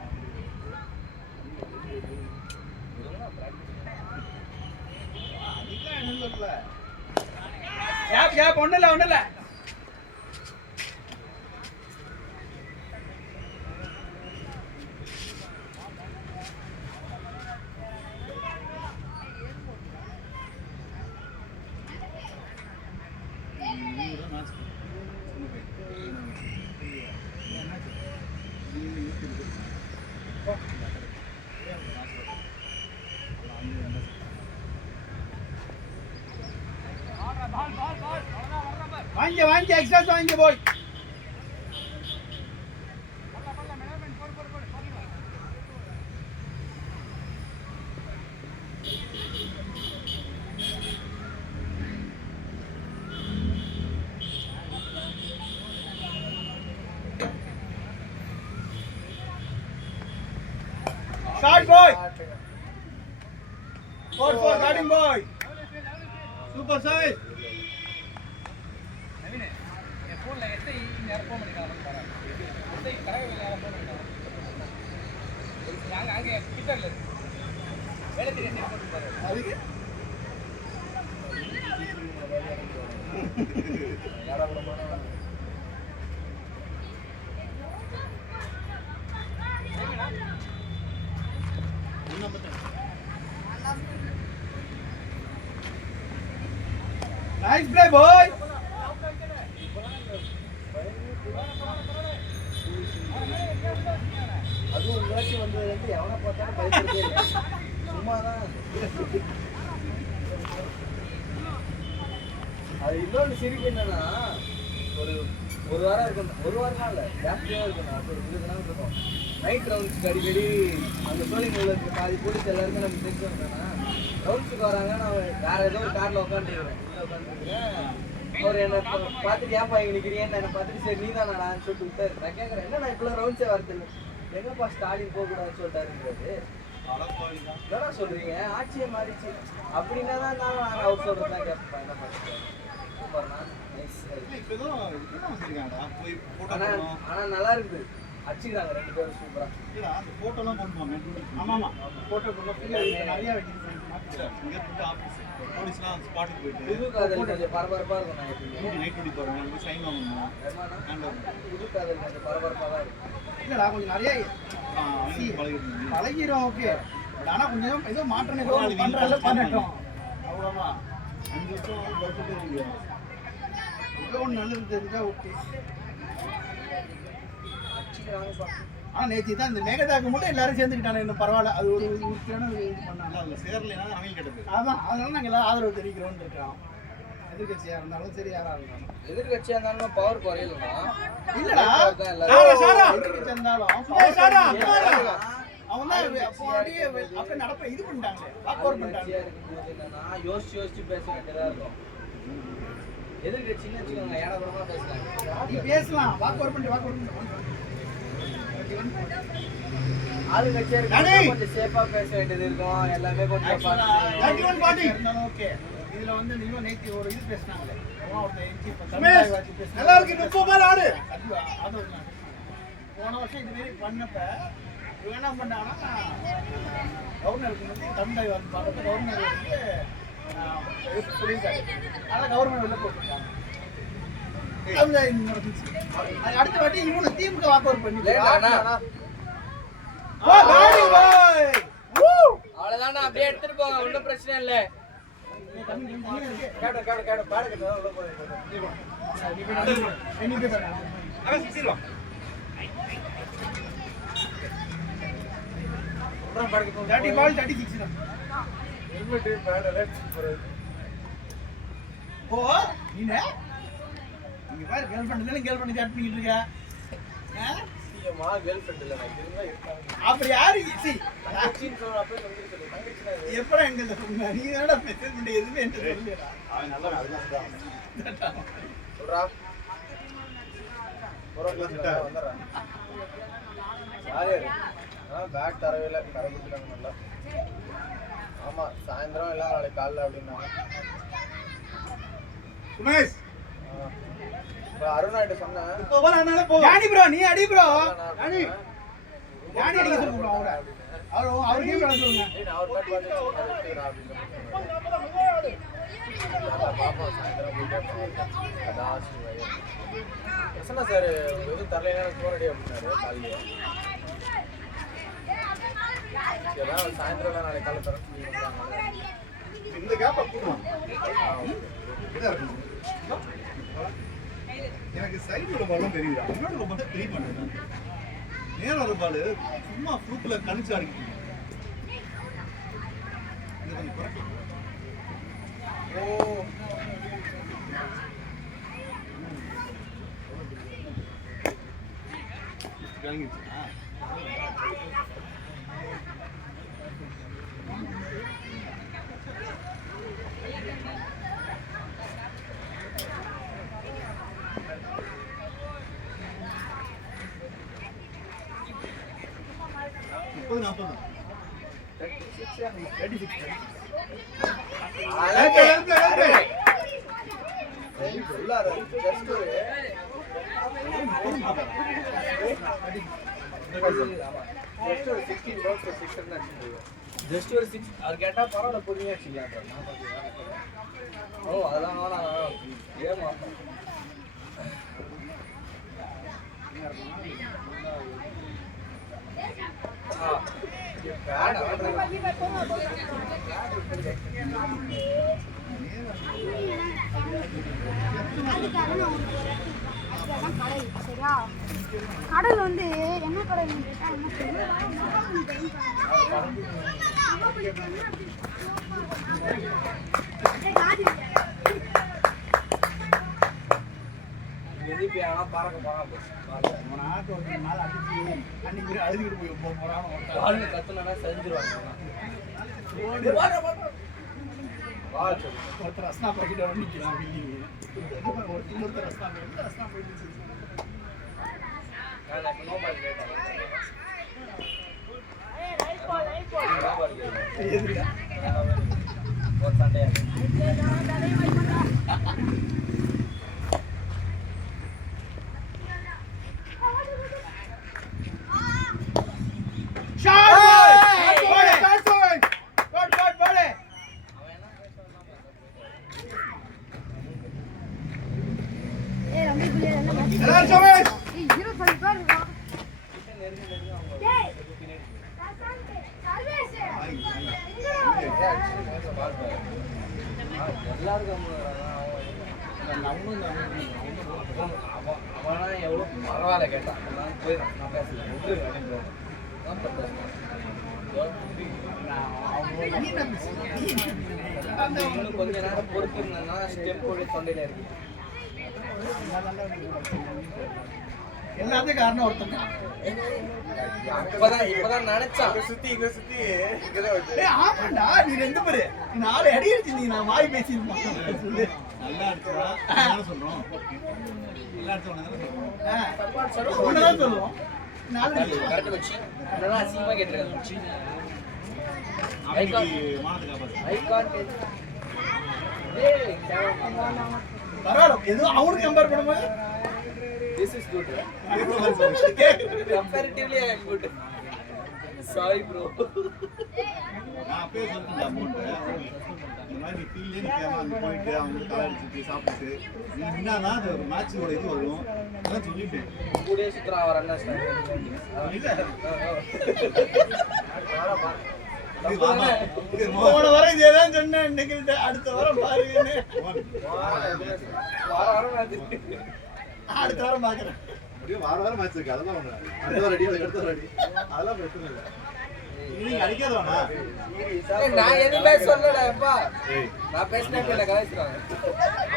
அதுக்கெல்லாம் என்ன சொல்லல கேப் ஒன்றும் இல்லை வாங்கி எக்ஸ்ட்ரா வாங்கி போய் Shot boy. 4 guarding boy. Super size. நவீன என் ஃபோன்ல எஸ்ஐ நேரம் ஃபோன் பண்ணிக்கலாம் பாரு எஸ்ஐ கரெக்டாக நேரம் ஃபோன் பண்ணிக்கலாம் அங்கே கிட்டர்ல இருக்கு வேலை தெரிய நேரம் போட்டு பாரு அதுக்கு Nice play, boy. அதுவும் உங்களாச்சு வந்தது வந்து எவனை பார்த்தாலும் பயப்படுறதே இல்லை சும்மாதான் அது இன்னொன்று சிரிப்பு என்னன்னா ஒரு வாரம் இருக்கும் ஒரு வாரம்லாம் இல்லை ஜாஸ்தியாக இருக்கும் அது ஒரு 20 நாள் இருக்கும் நைட் ரவுண்ட்ஸ்க்கு அடிக்கடி அந்த சோழிங்கூரில் இருக்க பாதி போலீஸ் எல்லாருமே நமக்கு தெரிஞ்சு வந்தோன்னா ரவுண்ட்ஸுக்கு வராங்க நான் வேற ஏதோ ஒரு காரில் உட்காந்துருக்கிறேன் அவர் என்னை பார்த்துட்டு ஏன் இங்கே நிற்கிறீங்கன்னு என்னை பார்த்துட்டு சரி நீ தான் நான் சொல்லிட்டு விட்டாரு நான் கேட்குறேன் என்ன நான் இப்பெல்லாம் ரவுண்ட்ஸே வரதில்லை எங்கப்பா ஸ்டாலின் போகக்கூடாதுன்னு சொல்லிட்டாருங்கிறது என்னடா சொல்றீங்க ஆட்சியை மாறிச்சு அப்படின்னா தான் நான் அவர் சொல்றது தான் கேட்பேன் என்ன பண்ணுறேன் சூப்பர்ண்ணா நைஸ் ஆனா நல்லா இருக்குது அடிச்சுக்கிறாங்க 2 பேரும் சூப்பரா அந்த போட்டோலாம் பண்ணுவாங்க ஆமாம் போட்டோ நிறைய போலீஸ்லாம் ஸ்பாட்டுக்கு போயிட்டு புது காதல் கொஞ்சம் பரபரப்பா இருக்கும் நான் எப்படி நைட் டியூட்டி போகிறேன் சைன் வாங்கணும் புது காதல் கொஞ்சம் பரபரப்பாக தான் இருக்கும் இல்லைடா கொஞ்சம் நிறைய பழகிடும் ஓகே பட் ஆனால் கொஞ்சம் ஏதோ மாற்றம் ஏதோ பண்ணுறால பண்ணட்டும் அவ்வளோதான் 5 வருஷம் பர்ஃபெக்டாக ஏதோ ஒன்று நல்லது தெரிஞ்சா ஓகே ஆனால் நேற்று தான் இந்த மேகதாக்கு மட்டும் எல்லாரும் சேர்ந்துக்கிட்டாங்க இன்னும் பரவாயில்ல அது ஒரு உறுதியான இது பண்ணாங்க அதில் சேரலைன்னா அவங்க கிட்டது அதான் அதனால நாங்கள் எல்லாம் ஆதரவு தெரிவிக்கிறோம்னு இருக்கோம் எதிர்கட்சியாக இருந்தாலும் சரி யாராக இருந்தாலும் எதிர்கட்சியா இருந்தாலும் பவர் குறையலன்னா இல்லடா எதிர்கட்சியாக இருந்தாலும் அவங்க அப்படியே நடப்ப இது பண்ணிட்டாங்க வாக் அவுட் பண்ணிட்டாங்க என்னன்னா யோசிச்சு பேச வேண்டியதா இருக்கும் எதிர்கட்சின்னு வச்சுக்கோங்க ஏடாபுரமா பேசலாம் நீ பேசலாம் வாக் அவுட் பண்ணிட்டு ஆளுங்கட்சியா இருக்கு கொஞ்சம் சேஃபா பேச வேண்டியது இருக்கும் எல்லாமே கொஞ்சம் இருந்தாலும் ஓகே இதுல வந்து நீங்க நேத்தி ஒரு இது பேசினாங்களே நல்லா இருக்கு 30 ஆடு அது போன வருஷம் இது மாதிரி பண்ணப்ப இவங்க என்ன பண்ணாங்கன்னா கவர்னருக்கு வந்து தமிழ்நாடு வந்து பார்க்கப்ப கவர்னர் வந்து சொல்லியிருக்காரு அதனால கவர்மெண்ட் வெளில போட்டுருக்காங்க அடுத்த வாட்டி இவனு திமுக வாக் அவுட் பண்ணி அவ்வளவுதான் அப்படியே எடுத்துட்டு போங்க ஒன்றும் பிரச்சனை இல்லை அப்படி யாரு எப்படா எங்க நீ என்னடா மெசேஜ் பண்ணி எதுவுமே பேட் தரவே இல்லை, தர கொடுத்துட்டாங்க நல்லா. ஆமா, சாயந்தரம் எல்லாம் நாளைக்கு காலைல அப்படின்னாங்க. உமேஷ் அருணாகிட்ட சொன்னேன், ஜானி ப்ரோ நீ அடி ப்ரோ. ஜானி ஜானி அடிக்க சொல்லுங்க ப்ரோ. அவர் கேம் விளையாட சொல்லுங்க. அவர் பேட் பார்த்து அப்படின்னு பாப்போம். சாயந்தரம் பிரசன்னா சார் எதுவும் தரலைன்னா ஸ்கோர் அடி அப்படின்னாரு காலையில. ஏதாவது சாயந்தரம் நாளைக்கு காலை தர இந்த கேப்ப கூடுவோம். எனக்கு சைடுல பாலும் தெரியுதா, முன்னாடி ரொம்ப தெரிய மாட்டேன். நேரம் ஒரு பால் சும்மா ஃப்ளூக்ல கணிச்சு அடிக்கிட்டு ஜஸ்ட் ஒரு 6 அவர் கேட்டா பரவாயில்ல பொறுமையா வச்சுக்கலாம். ஓ அதெல்லாம் வேணாம், ஏமா சரியா? கடல் வந்து என்ன கடல் கத்துனா செஞ்சிருவாங்க. ஒருத்தர் ரஸ்னா பாக்கிட்ட நிற்கிறான் பில்டிங். ஒருத்தர் ரஸ்னா போயிட்டு ஒரு சண்டையா எல்லாருக்கும் அவனா எவ்வளோ பரவாயில்ல கேட்டான். நான் போயிடும், நான் பேசுறேன் இன்னும் கொஞ்ச நேரம் பொறுத்து இருந்தேன்னா ஸ்டெப் போய் தொண்டையில இருக்கு. எல்லாத்துக்கும் காரணம் ஒருத்தன். இப்பதான் நினைச்சான் ஆமாண்டா, நீ ரெண்டு பேரு 4 அடி அடிச்சு நீ நான் வாய் பேசிருப்போம். நல்லா அடிச்சா சொல்றோம், நல்லா அடிச்சா ஒண்ணுதான் சொல்லுவோம். 4 அடி கரெக்ட் வச்சு அதெல்லாம் அசிங்கமா கேட்டிருக்காங்க. பரவாயில்ல, எதுவும் அவனுக்கு கம்பேர் பண்ணும்போது This is good. Comparatively, I am good. Sorry, bro. நான் அப்பயே சொல்லிட்டேன் அமௌண்ட் இந்த மாதிரி ஃபீல்ட்லேயே நிற்காம அங்கே போயிட்டு அவங்க தலை அடிச்சுட்டு சாப்பிட்டு நீ என்னன்னா அது ஒரு மேட்சோட இது வரும் அதான் சொல்லிட்டேன். கூடயே சுற்றுறா அவர் அண்ணா போன வாரம் இதேதான் சொன்னேன். இன்னைக்கு அடுத்த வாரம் பாருங்கன்னு அடுத்த வாரம் பாக்குறேன். அப்படியே வாரம் மேட்ச் இருக்கு, அதெல்லாம் ஒண்ணு அடுத்த வாரம் அடி அடுத்த வாரம் அடி அதெல்லாம் பிரச்சனை இல்லை. நீங்க அடிக்காதவனா நான் எதுவுமே சொல்லலப்பா. நான் பேசினே கலாய்ச்சிருவாங்க.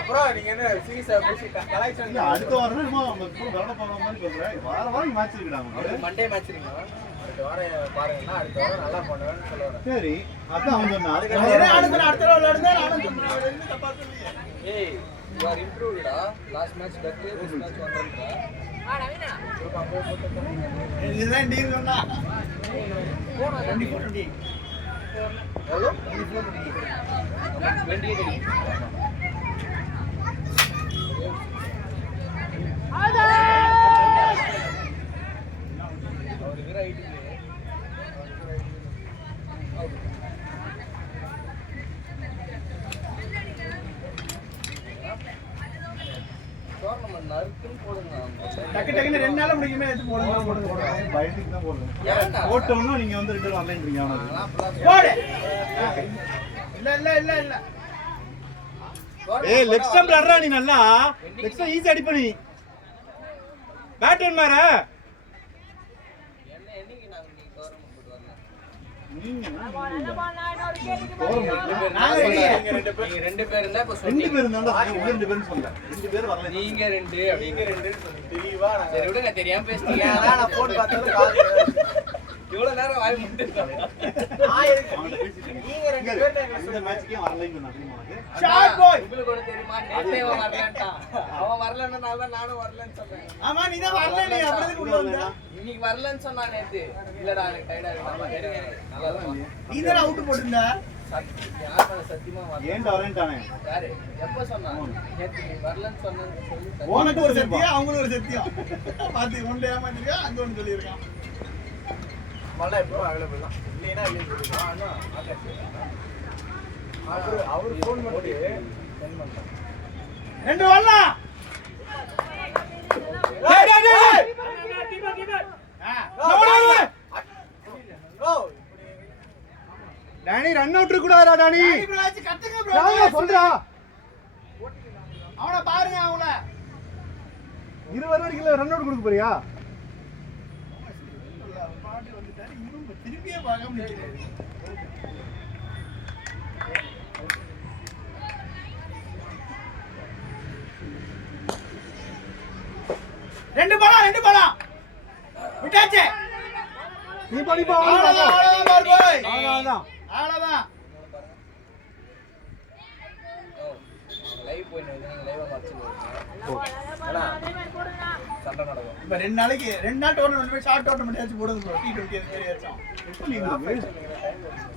அப்புறம் நீங்க என்ன சீரியஸா பேசிட்டா கலாய்ச்சாங்க. அடுத்த வாரம் நம்ம விளையாட போகிற மாதிரி சொல்றேன். வாரம் மேட்ச் இருக்குடாங்க. மண்டே மேட்ச் இருக்குங்களா? அடுத்த வாரம் பாருங்கன்னா அடுத்த வாரம் நல்லா பண்ணுவேன்னு சொல்லுவாங்க. சரி அதான் அவன் சொன்னா அடுத்த வாரம் விளையாடுங்க. நானும் சொன்னேன் தப்பா சொல்லுங்க. ஏய் you are improved டா. Last match better, this match 1 run. ஆ நவீனா இதுதான் டீல் சொன்னா எவ்வளோ 24 அவர் இருக்கிற ஐட்டுக்கு டோர்னமெண்ட் நறுக்குன்னு போடுங்க டக்கு டக்குன்னு 2 நாள்ல முடிக்குமே எடுத்து போடுங்க. பயந்துக்கு தான் போடுறேன். ஏன்டா? போட்டோம்னா நீங்க வந்து 2 வரலைன்றீங்க அவனுக்கு. போடு. இல்ல. ஏய் லெக் ஸ்டம்ப் அடிறா நீ நல்லா. லெக் ஸ்டம்ப் ஈஸி அடிப்ப நீ. பேட்டர்ன் மாற. என்ன என்னைக்கு நாங்க நீ டோர்னமெண்ட் போட்டு வரல நீங்க ரெண்டு பேர் இருந்தா இப்ப 2 பேர் இருந்தா 2 பேர் சொல்லல. 2 பேர் வரல. நீங்க ரெண்டு அப்படிங்க ரெண்டு தெளிவா சரி விடுங்க தெரியாம பேசிட்டீங்க நான் போன் பார்த்தது கால் இவ்வளவு நேரம் வாய் முட்டிருக்காங்க நீங்க 2 பேர் இந்த மேட்ச்க்கே வரலைன்னு சொன்னாங்க உனக்கு. ஷாட் பாய். உங்களுக்கு கூட தெரியுமா நேத்தே அவன் வரலன்ட்டான் அவன் வரலன்னா நானும் வரலன்னு சொல்றேன் ஆமா நீ தான் வரல நீ அப்படியே உள்ள வந்த. இன்னைக்கு வரலன்னு சொன்னா நேத்து இல்லடா எனக்கு டயர்டா இருக்கு நல்லா தான் நீ தான் அவுட் போட்டுருந்த. சத்தியமா வரல ஏன்டா வரேன்டானே. யாரு எப்ப சொன்னா நேத்து நீ வரலன்னு சொன்னது சொல்லி உனக்கு ஒரு சத்தியம் அவங்களுக்கு ஒரு சத்தியம். பாத்து ஒண்ணு ஏமாத்திருக்கா அங்க ஒண்ணு சொல்லியிருக்கான். மழை இப்போ அவைலபிள் தான் இல்லைன்னா இல்லைன்னு சொல்லிடுவான் அண்ணா அவர் ஃபோன் பண்ணி சென்ட் பண்ணிட்டான் 2 வரலாம். டேய். டானி ரன் அவுட் இருக்க கூடாதா டானி. ப்ரோ ஆச்சு கத்துங்க ப்ரோ. நான் சொல்றா. அவன பாருங்க அவன. 20 வரைக்கும் ரன் அவுட் கொடுக்க போறியா? பாட்டு வந்துட்டாரு இன்னும் திருப்பியே பார்க்காம நிக்கிறாரு. ரெண்டு பாலம் விட்டாச்சு. நீ பண்ணி போ. அவ்வளவுதான் அவ்வளவுதான். அவ்வளவுதான். லைவ் போயிட்டு நீங்க லைவா மறைச்சு சண்டை நடக்கும் இப்ப 2 நாளைக்கு 2 நாள் டோர்னமெண்ட் போய் ஷார்ட் டோர்னமெண்ட் ஏச்சு போடுங்க ப்ரோ. T20 அது மாதிரி ஏச்சோம்.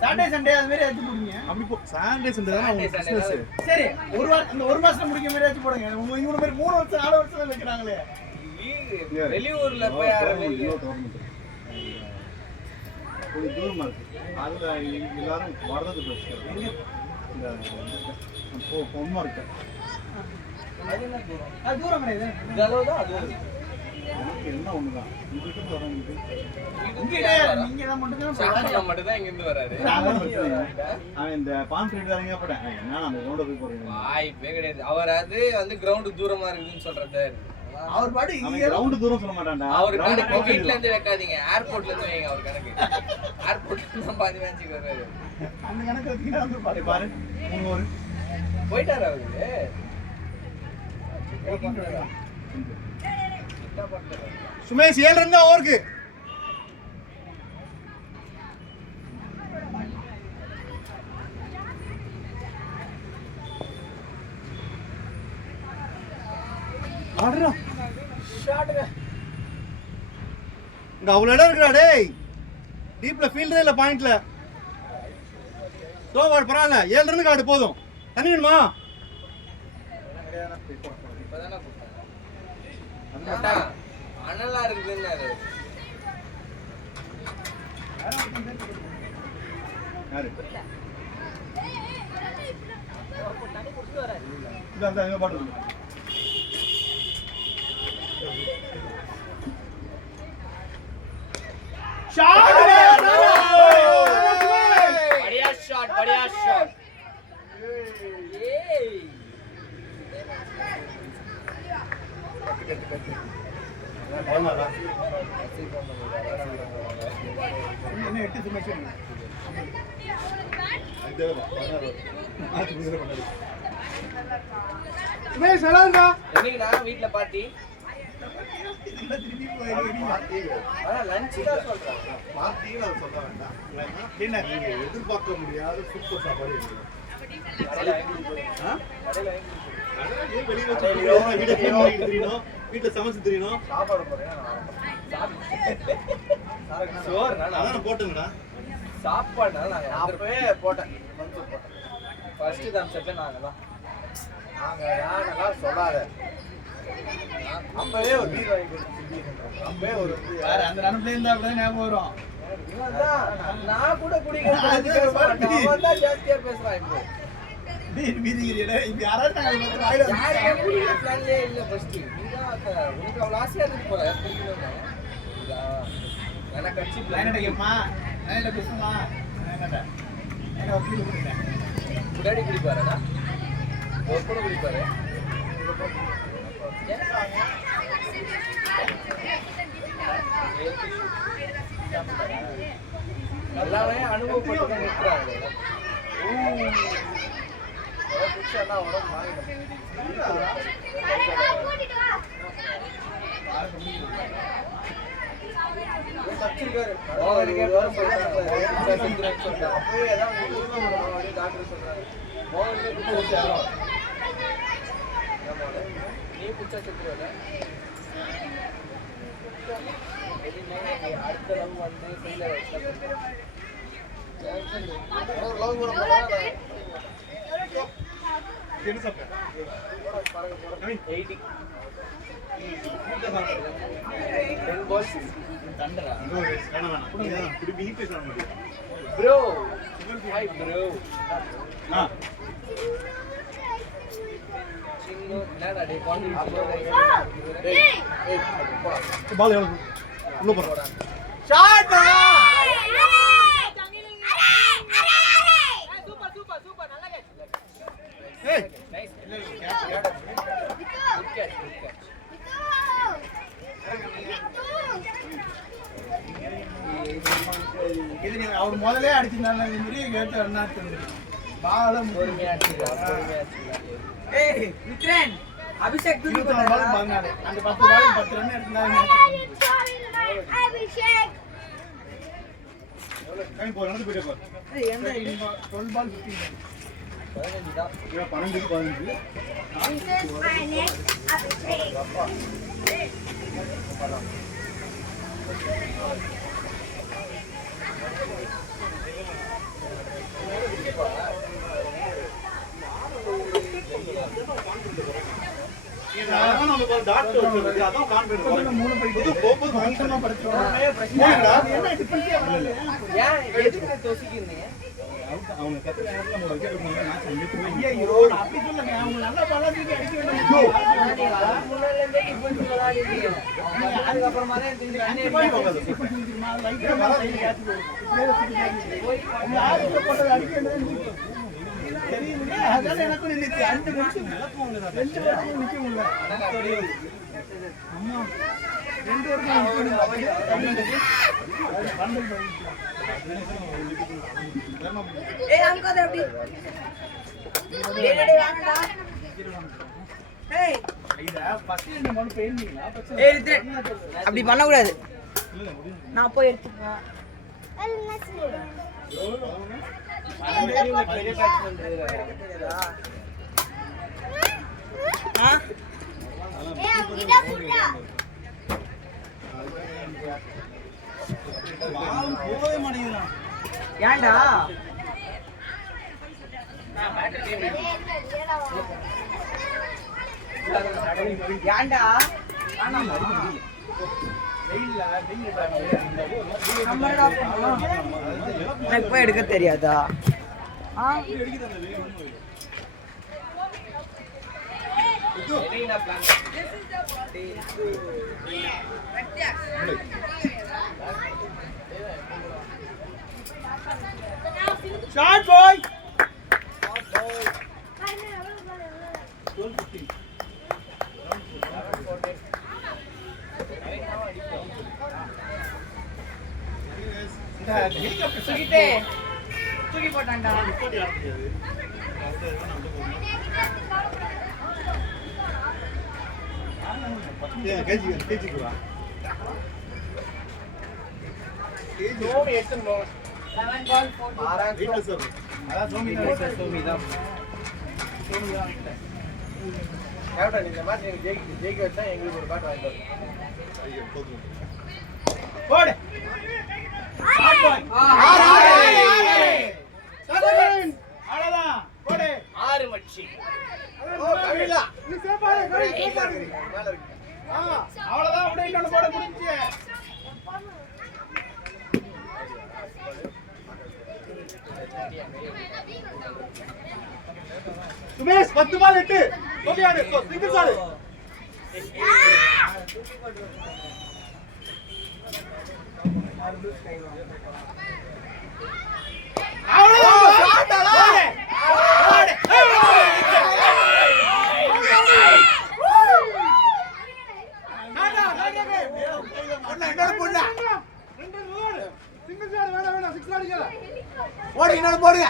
சாட்டர்டே சண்டே அது மாதிரி ஏச்சு போடுங்க. அப்படி போ. சாட்டர்டே சண்டே தான் உங்களுக்கு பிசினஸ். சரி ஒரு வாரம் இந்த ஒரு மாசத்துல முடிக்க மாதிரி ஏச்சு போடுங்க. உங்க இவங்க மாதிரி 3 வருஷம் 4 வருஷம் வைக்கிறாங்களே. வெளியூர்ல போய் ஆரம்பிச்சு ஒரு தூரமா இருக்கு. அதுல எல்லாரும் வர்றது பிரச்சனை. இந்த பொம்மை இருக்கு. அது தூரம் கிடையாது. இது அளவுதான் அது எனக்கு என்ன ஒண்ணுதான். உங்ககிட்ட இருந்து வரவங்களுக்கு நீங்க தான் மட்டும் சாப்பிட மட்டும் தான் இங்க இருந்து வராரு அவன் இந்த பான்ஃபிட் வேற எங்க போட்டேன். என்ன நம்ம கிரவுண்ட போய் போறீங்க. வாய்ப்பே கிடையாது. அவர் அது வந்து கிரவுண்ட் தூரமா இருக்குதுன்னு சொல்றது. அவர் பாட்டு அவன் இங்க கிரவுண்ட் தூரம் சொல்ல மாட்டான்டா. அவர் கணக்கு வீட்ல இருந்து வைக்காதீங்க, ஏர்போர்ட்ல இருந்து வைங்க. அவர் கணக்கு ஏர்போர்ட்ல தான் பாதி மேட்சுக்கு வர்றாரு. அந்த கணக்கு வச்சுக்கிட்டா வந்து பாரு பாரு 3 ஓவர் போயிட்டாரு அவரு. சுமேஷ் 7 ரன் தான் ஓவருக்கு. ஆடுறா ஷாட்டுங்க. இங்க அவ்வளவு இடம் இருக்குடா டேய். டீப்ல ஃபீல்டே இல்ல பாயிண்ட்ல. ஸ்லோ வாட் பரவாயில்ல. 7 ரன்னுக்கு ஆடு போதும். தண்ணி வேணுமா? இப்பதானே போட்டான். அனலா இருக்குதுன்னாரு. யாரு? இந்த எங்க பாட்டு बढ़िया शॉट, बढ़िया शॉट. என்ன 8 சுமேஷன். சுமேஷ் நல்லா இருக்கா? என்னைக்கு நான் வீட்ல பார்ட்டி. திருப்பி போய் ஆனா லஞ்ச் தான் சொல்றேன். பார்ட்டின்னு அது சொல்ல வேண்டாம். என்ன நீங்க எதிர்பார்க்க முடியாத சூப்பர் சாப்பாடு இருக்கு. கடையில வெளியே வச்சு வீட்டை clean பண்ணிட்டு தெரியணும். வீட்டை சமைச்சு தெரியணும். சாப்பாடு போறேன். அதான் போட்டுங்கண்ணா. சாப்பாடுனால நாங்க அப்பவே போட்டேன். ஃபர்ஸ்ட் தம்ஸ்அப்பே நாங்க தான். நாங்க யாரெல்லாம் சொல்லாத. அப்பவே ஒரு பீர் வாங்கி கொடுத்து அப்பவே ஒரு வேற அந்த நினைப்புல இருந்தா அப்படிதான் ஞாபகம் வரும். நான் கூட குடிக்கிறேன். அவன் தான் ஜாஸ்தியா பேசுறான் இப்போ. பீர் பீதிக்கிறீடா இப்ப யாராவது நாங்க வாயில யாரையும் குடிக்கிற பிளான்லயே இல்ல ஃபர்ஸ்ட். நீதான் உனக்கு அவ்வளவு ஆசையா இருக்கு போல குடிக்கணும்னு. எனக்கு கட்சி பிளான் லைனட்ட கேப்பமா லைனட்ட பேசுமா லைனட்ட என்ன பீர் குடிக்கிறேன் முன்னாடி குடிப்பாருடா. ஒரு கூட குடிப்பாரு. எல்லாமே அனுபவப்பட்டு தான் நிற்கிறாங்க. குடிச்சா உடம்பு மாறிடும். நீ குடிச்சா செத்துருவ. அடுத்த லவ் வந்து என்ன சாப்பிட்ட? 80 10 balls தண்டரா இதோ வேணாம் வேணாம். குடிங்க. குடி பீர் பேச முடியும். bro hi bro சின்ன என்னடா டே கான்ட்ரிபியூட் பால் எவ்வளவு உள்ள போறா. ஷாட் சூப்பர் நல்லா கேட்ச். ஏய் நைஸ் இது நீங்க அவர் முதல்ல அடிச்சிருந்தாங்க இந்த மாதிரி கேட்டு என்ன பாலம் பொறுமையா ஏய் விக்ரன் அபிஷேக் தூக்கி 24 பால் 14 அந்த 10 பால் 10 ரன் எடுத்தாங்க. கை போ நடந்து போயிட்டே போ. ஏய் எந்த 12 பால் 15 15 தான். இவன் 12க்கு 15. அதான் நமக்கு ஒரு டாக்டர் சொல்றது. அதான் கான்ஃபிடன்ஸ் வரும். 3 படிச்சு போகும்போது ஃபங்க்ஷனா படிச்சோம். என்ன டிஃபரன்ஸ் வரல. ஏன் எதுக்கு தொசிக்கிறீங்க? அவங்க கத்துற நேரத்துல நம்ம விக்கெட் போனா மேட்ச் அங்கே போய் ஐயோ அப்படி சொல்லுங்க அவங்க நல்லா பல்லாக்கு அடிக்க வேண்டியது. முன்னால இருந்தே டிஃபென்ஸ் விளையாடிட்டீங்க. அதுக்கு அப்புறமா தான் தெரிஞ்சு அண்ணே போகாது. தெரியுதுங்க அதான் எனக்கு நினைச்சு 5 நிமிஷம் 2 வருஷம் நிக்க முடியல. அம்மா 2 வருஷம் ஏய் அங்க அப்படி டேய் டேய் வாங்கடா. ஏய் இத ஃபர்ஸ்ட் இந்த மண் பெயிண்டிங்களா ஏய் விக்ரன் அப்படி பண்ண கூடாது. நான் போய் எடுத்துக்கிறேன். பெரிய பேட்ஸ்மேன் தெரியுதா? போவே மாட்டேங்கிறான். ஏன்டா ஏன்டா நம்மடா பண்ணலாம். எனக்கு போய் எடுக்க தெரியாதா? என்ன பிளான்? ஷாட் பாய். தூக்கி போட்டான்டா. கேஜிக்குவா சோமி எடுத்துன்னு போங்க. 11 ball 4. ஆறாம் வீட்டில் சார் அதான் சோமி சோமி தான். கேப்டன் இந்த மாதிரி நீங்க ஜெயிக்க வச்சா எங்களுக்கு ஒரு பேட் வாங்கி தரணும். ஐயோ போதும் போடு. சுமேஷ் 10 பால் 8 ஓகே ஆடு சிங்கிள் ஆடு போடுங்க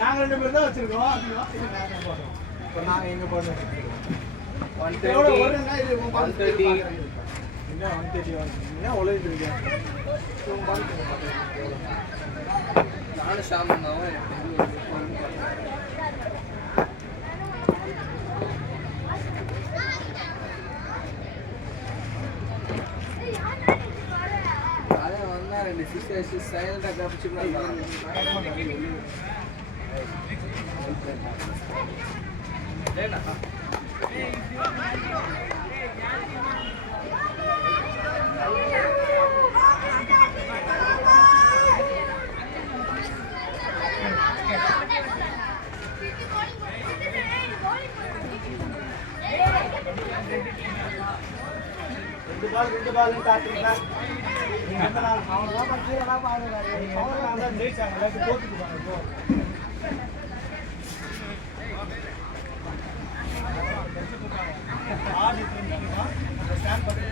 நாங்க 2 பேர் தான் வச்சிருக்கோம். இப்போ நாங்க எங்க போறோம்? 130 என்ன 130 என்ன ஒளியிட்டு இருக்கீங்க? நானும் ஷாமும் தான் அதான் வந்தா 2 சிஸ்டர்ஸ் சைலண்டா காப்பிச்சுக்கலாம். ரெண்டு பால் காட்டுறீங்களா? நீங்க எந்த நாள் அவங்கதான் கீழே பாருங்க. அவங்க தான் ஜெயிச்சாங்க. எல்லாத்தையும் தோத்துட்டு போறாங்க. ஆடி தெரிஞ்சுமா அந்த ஸ்டாண்ட் பண்ணி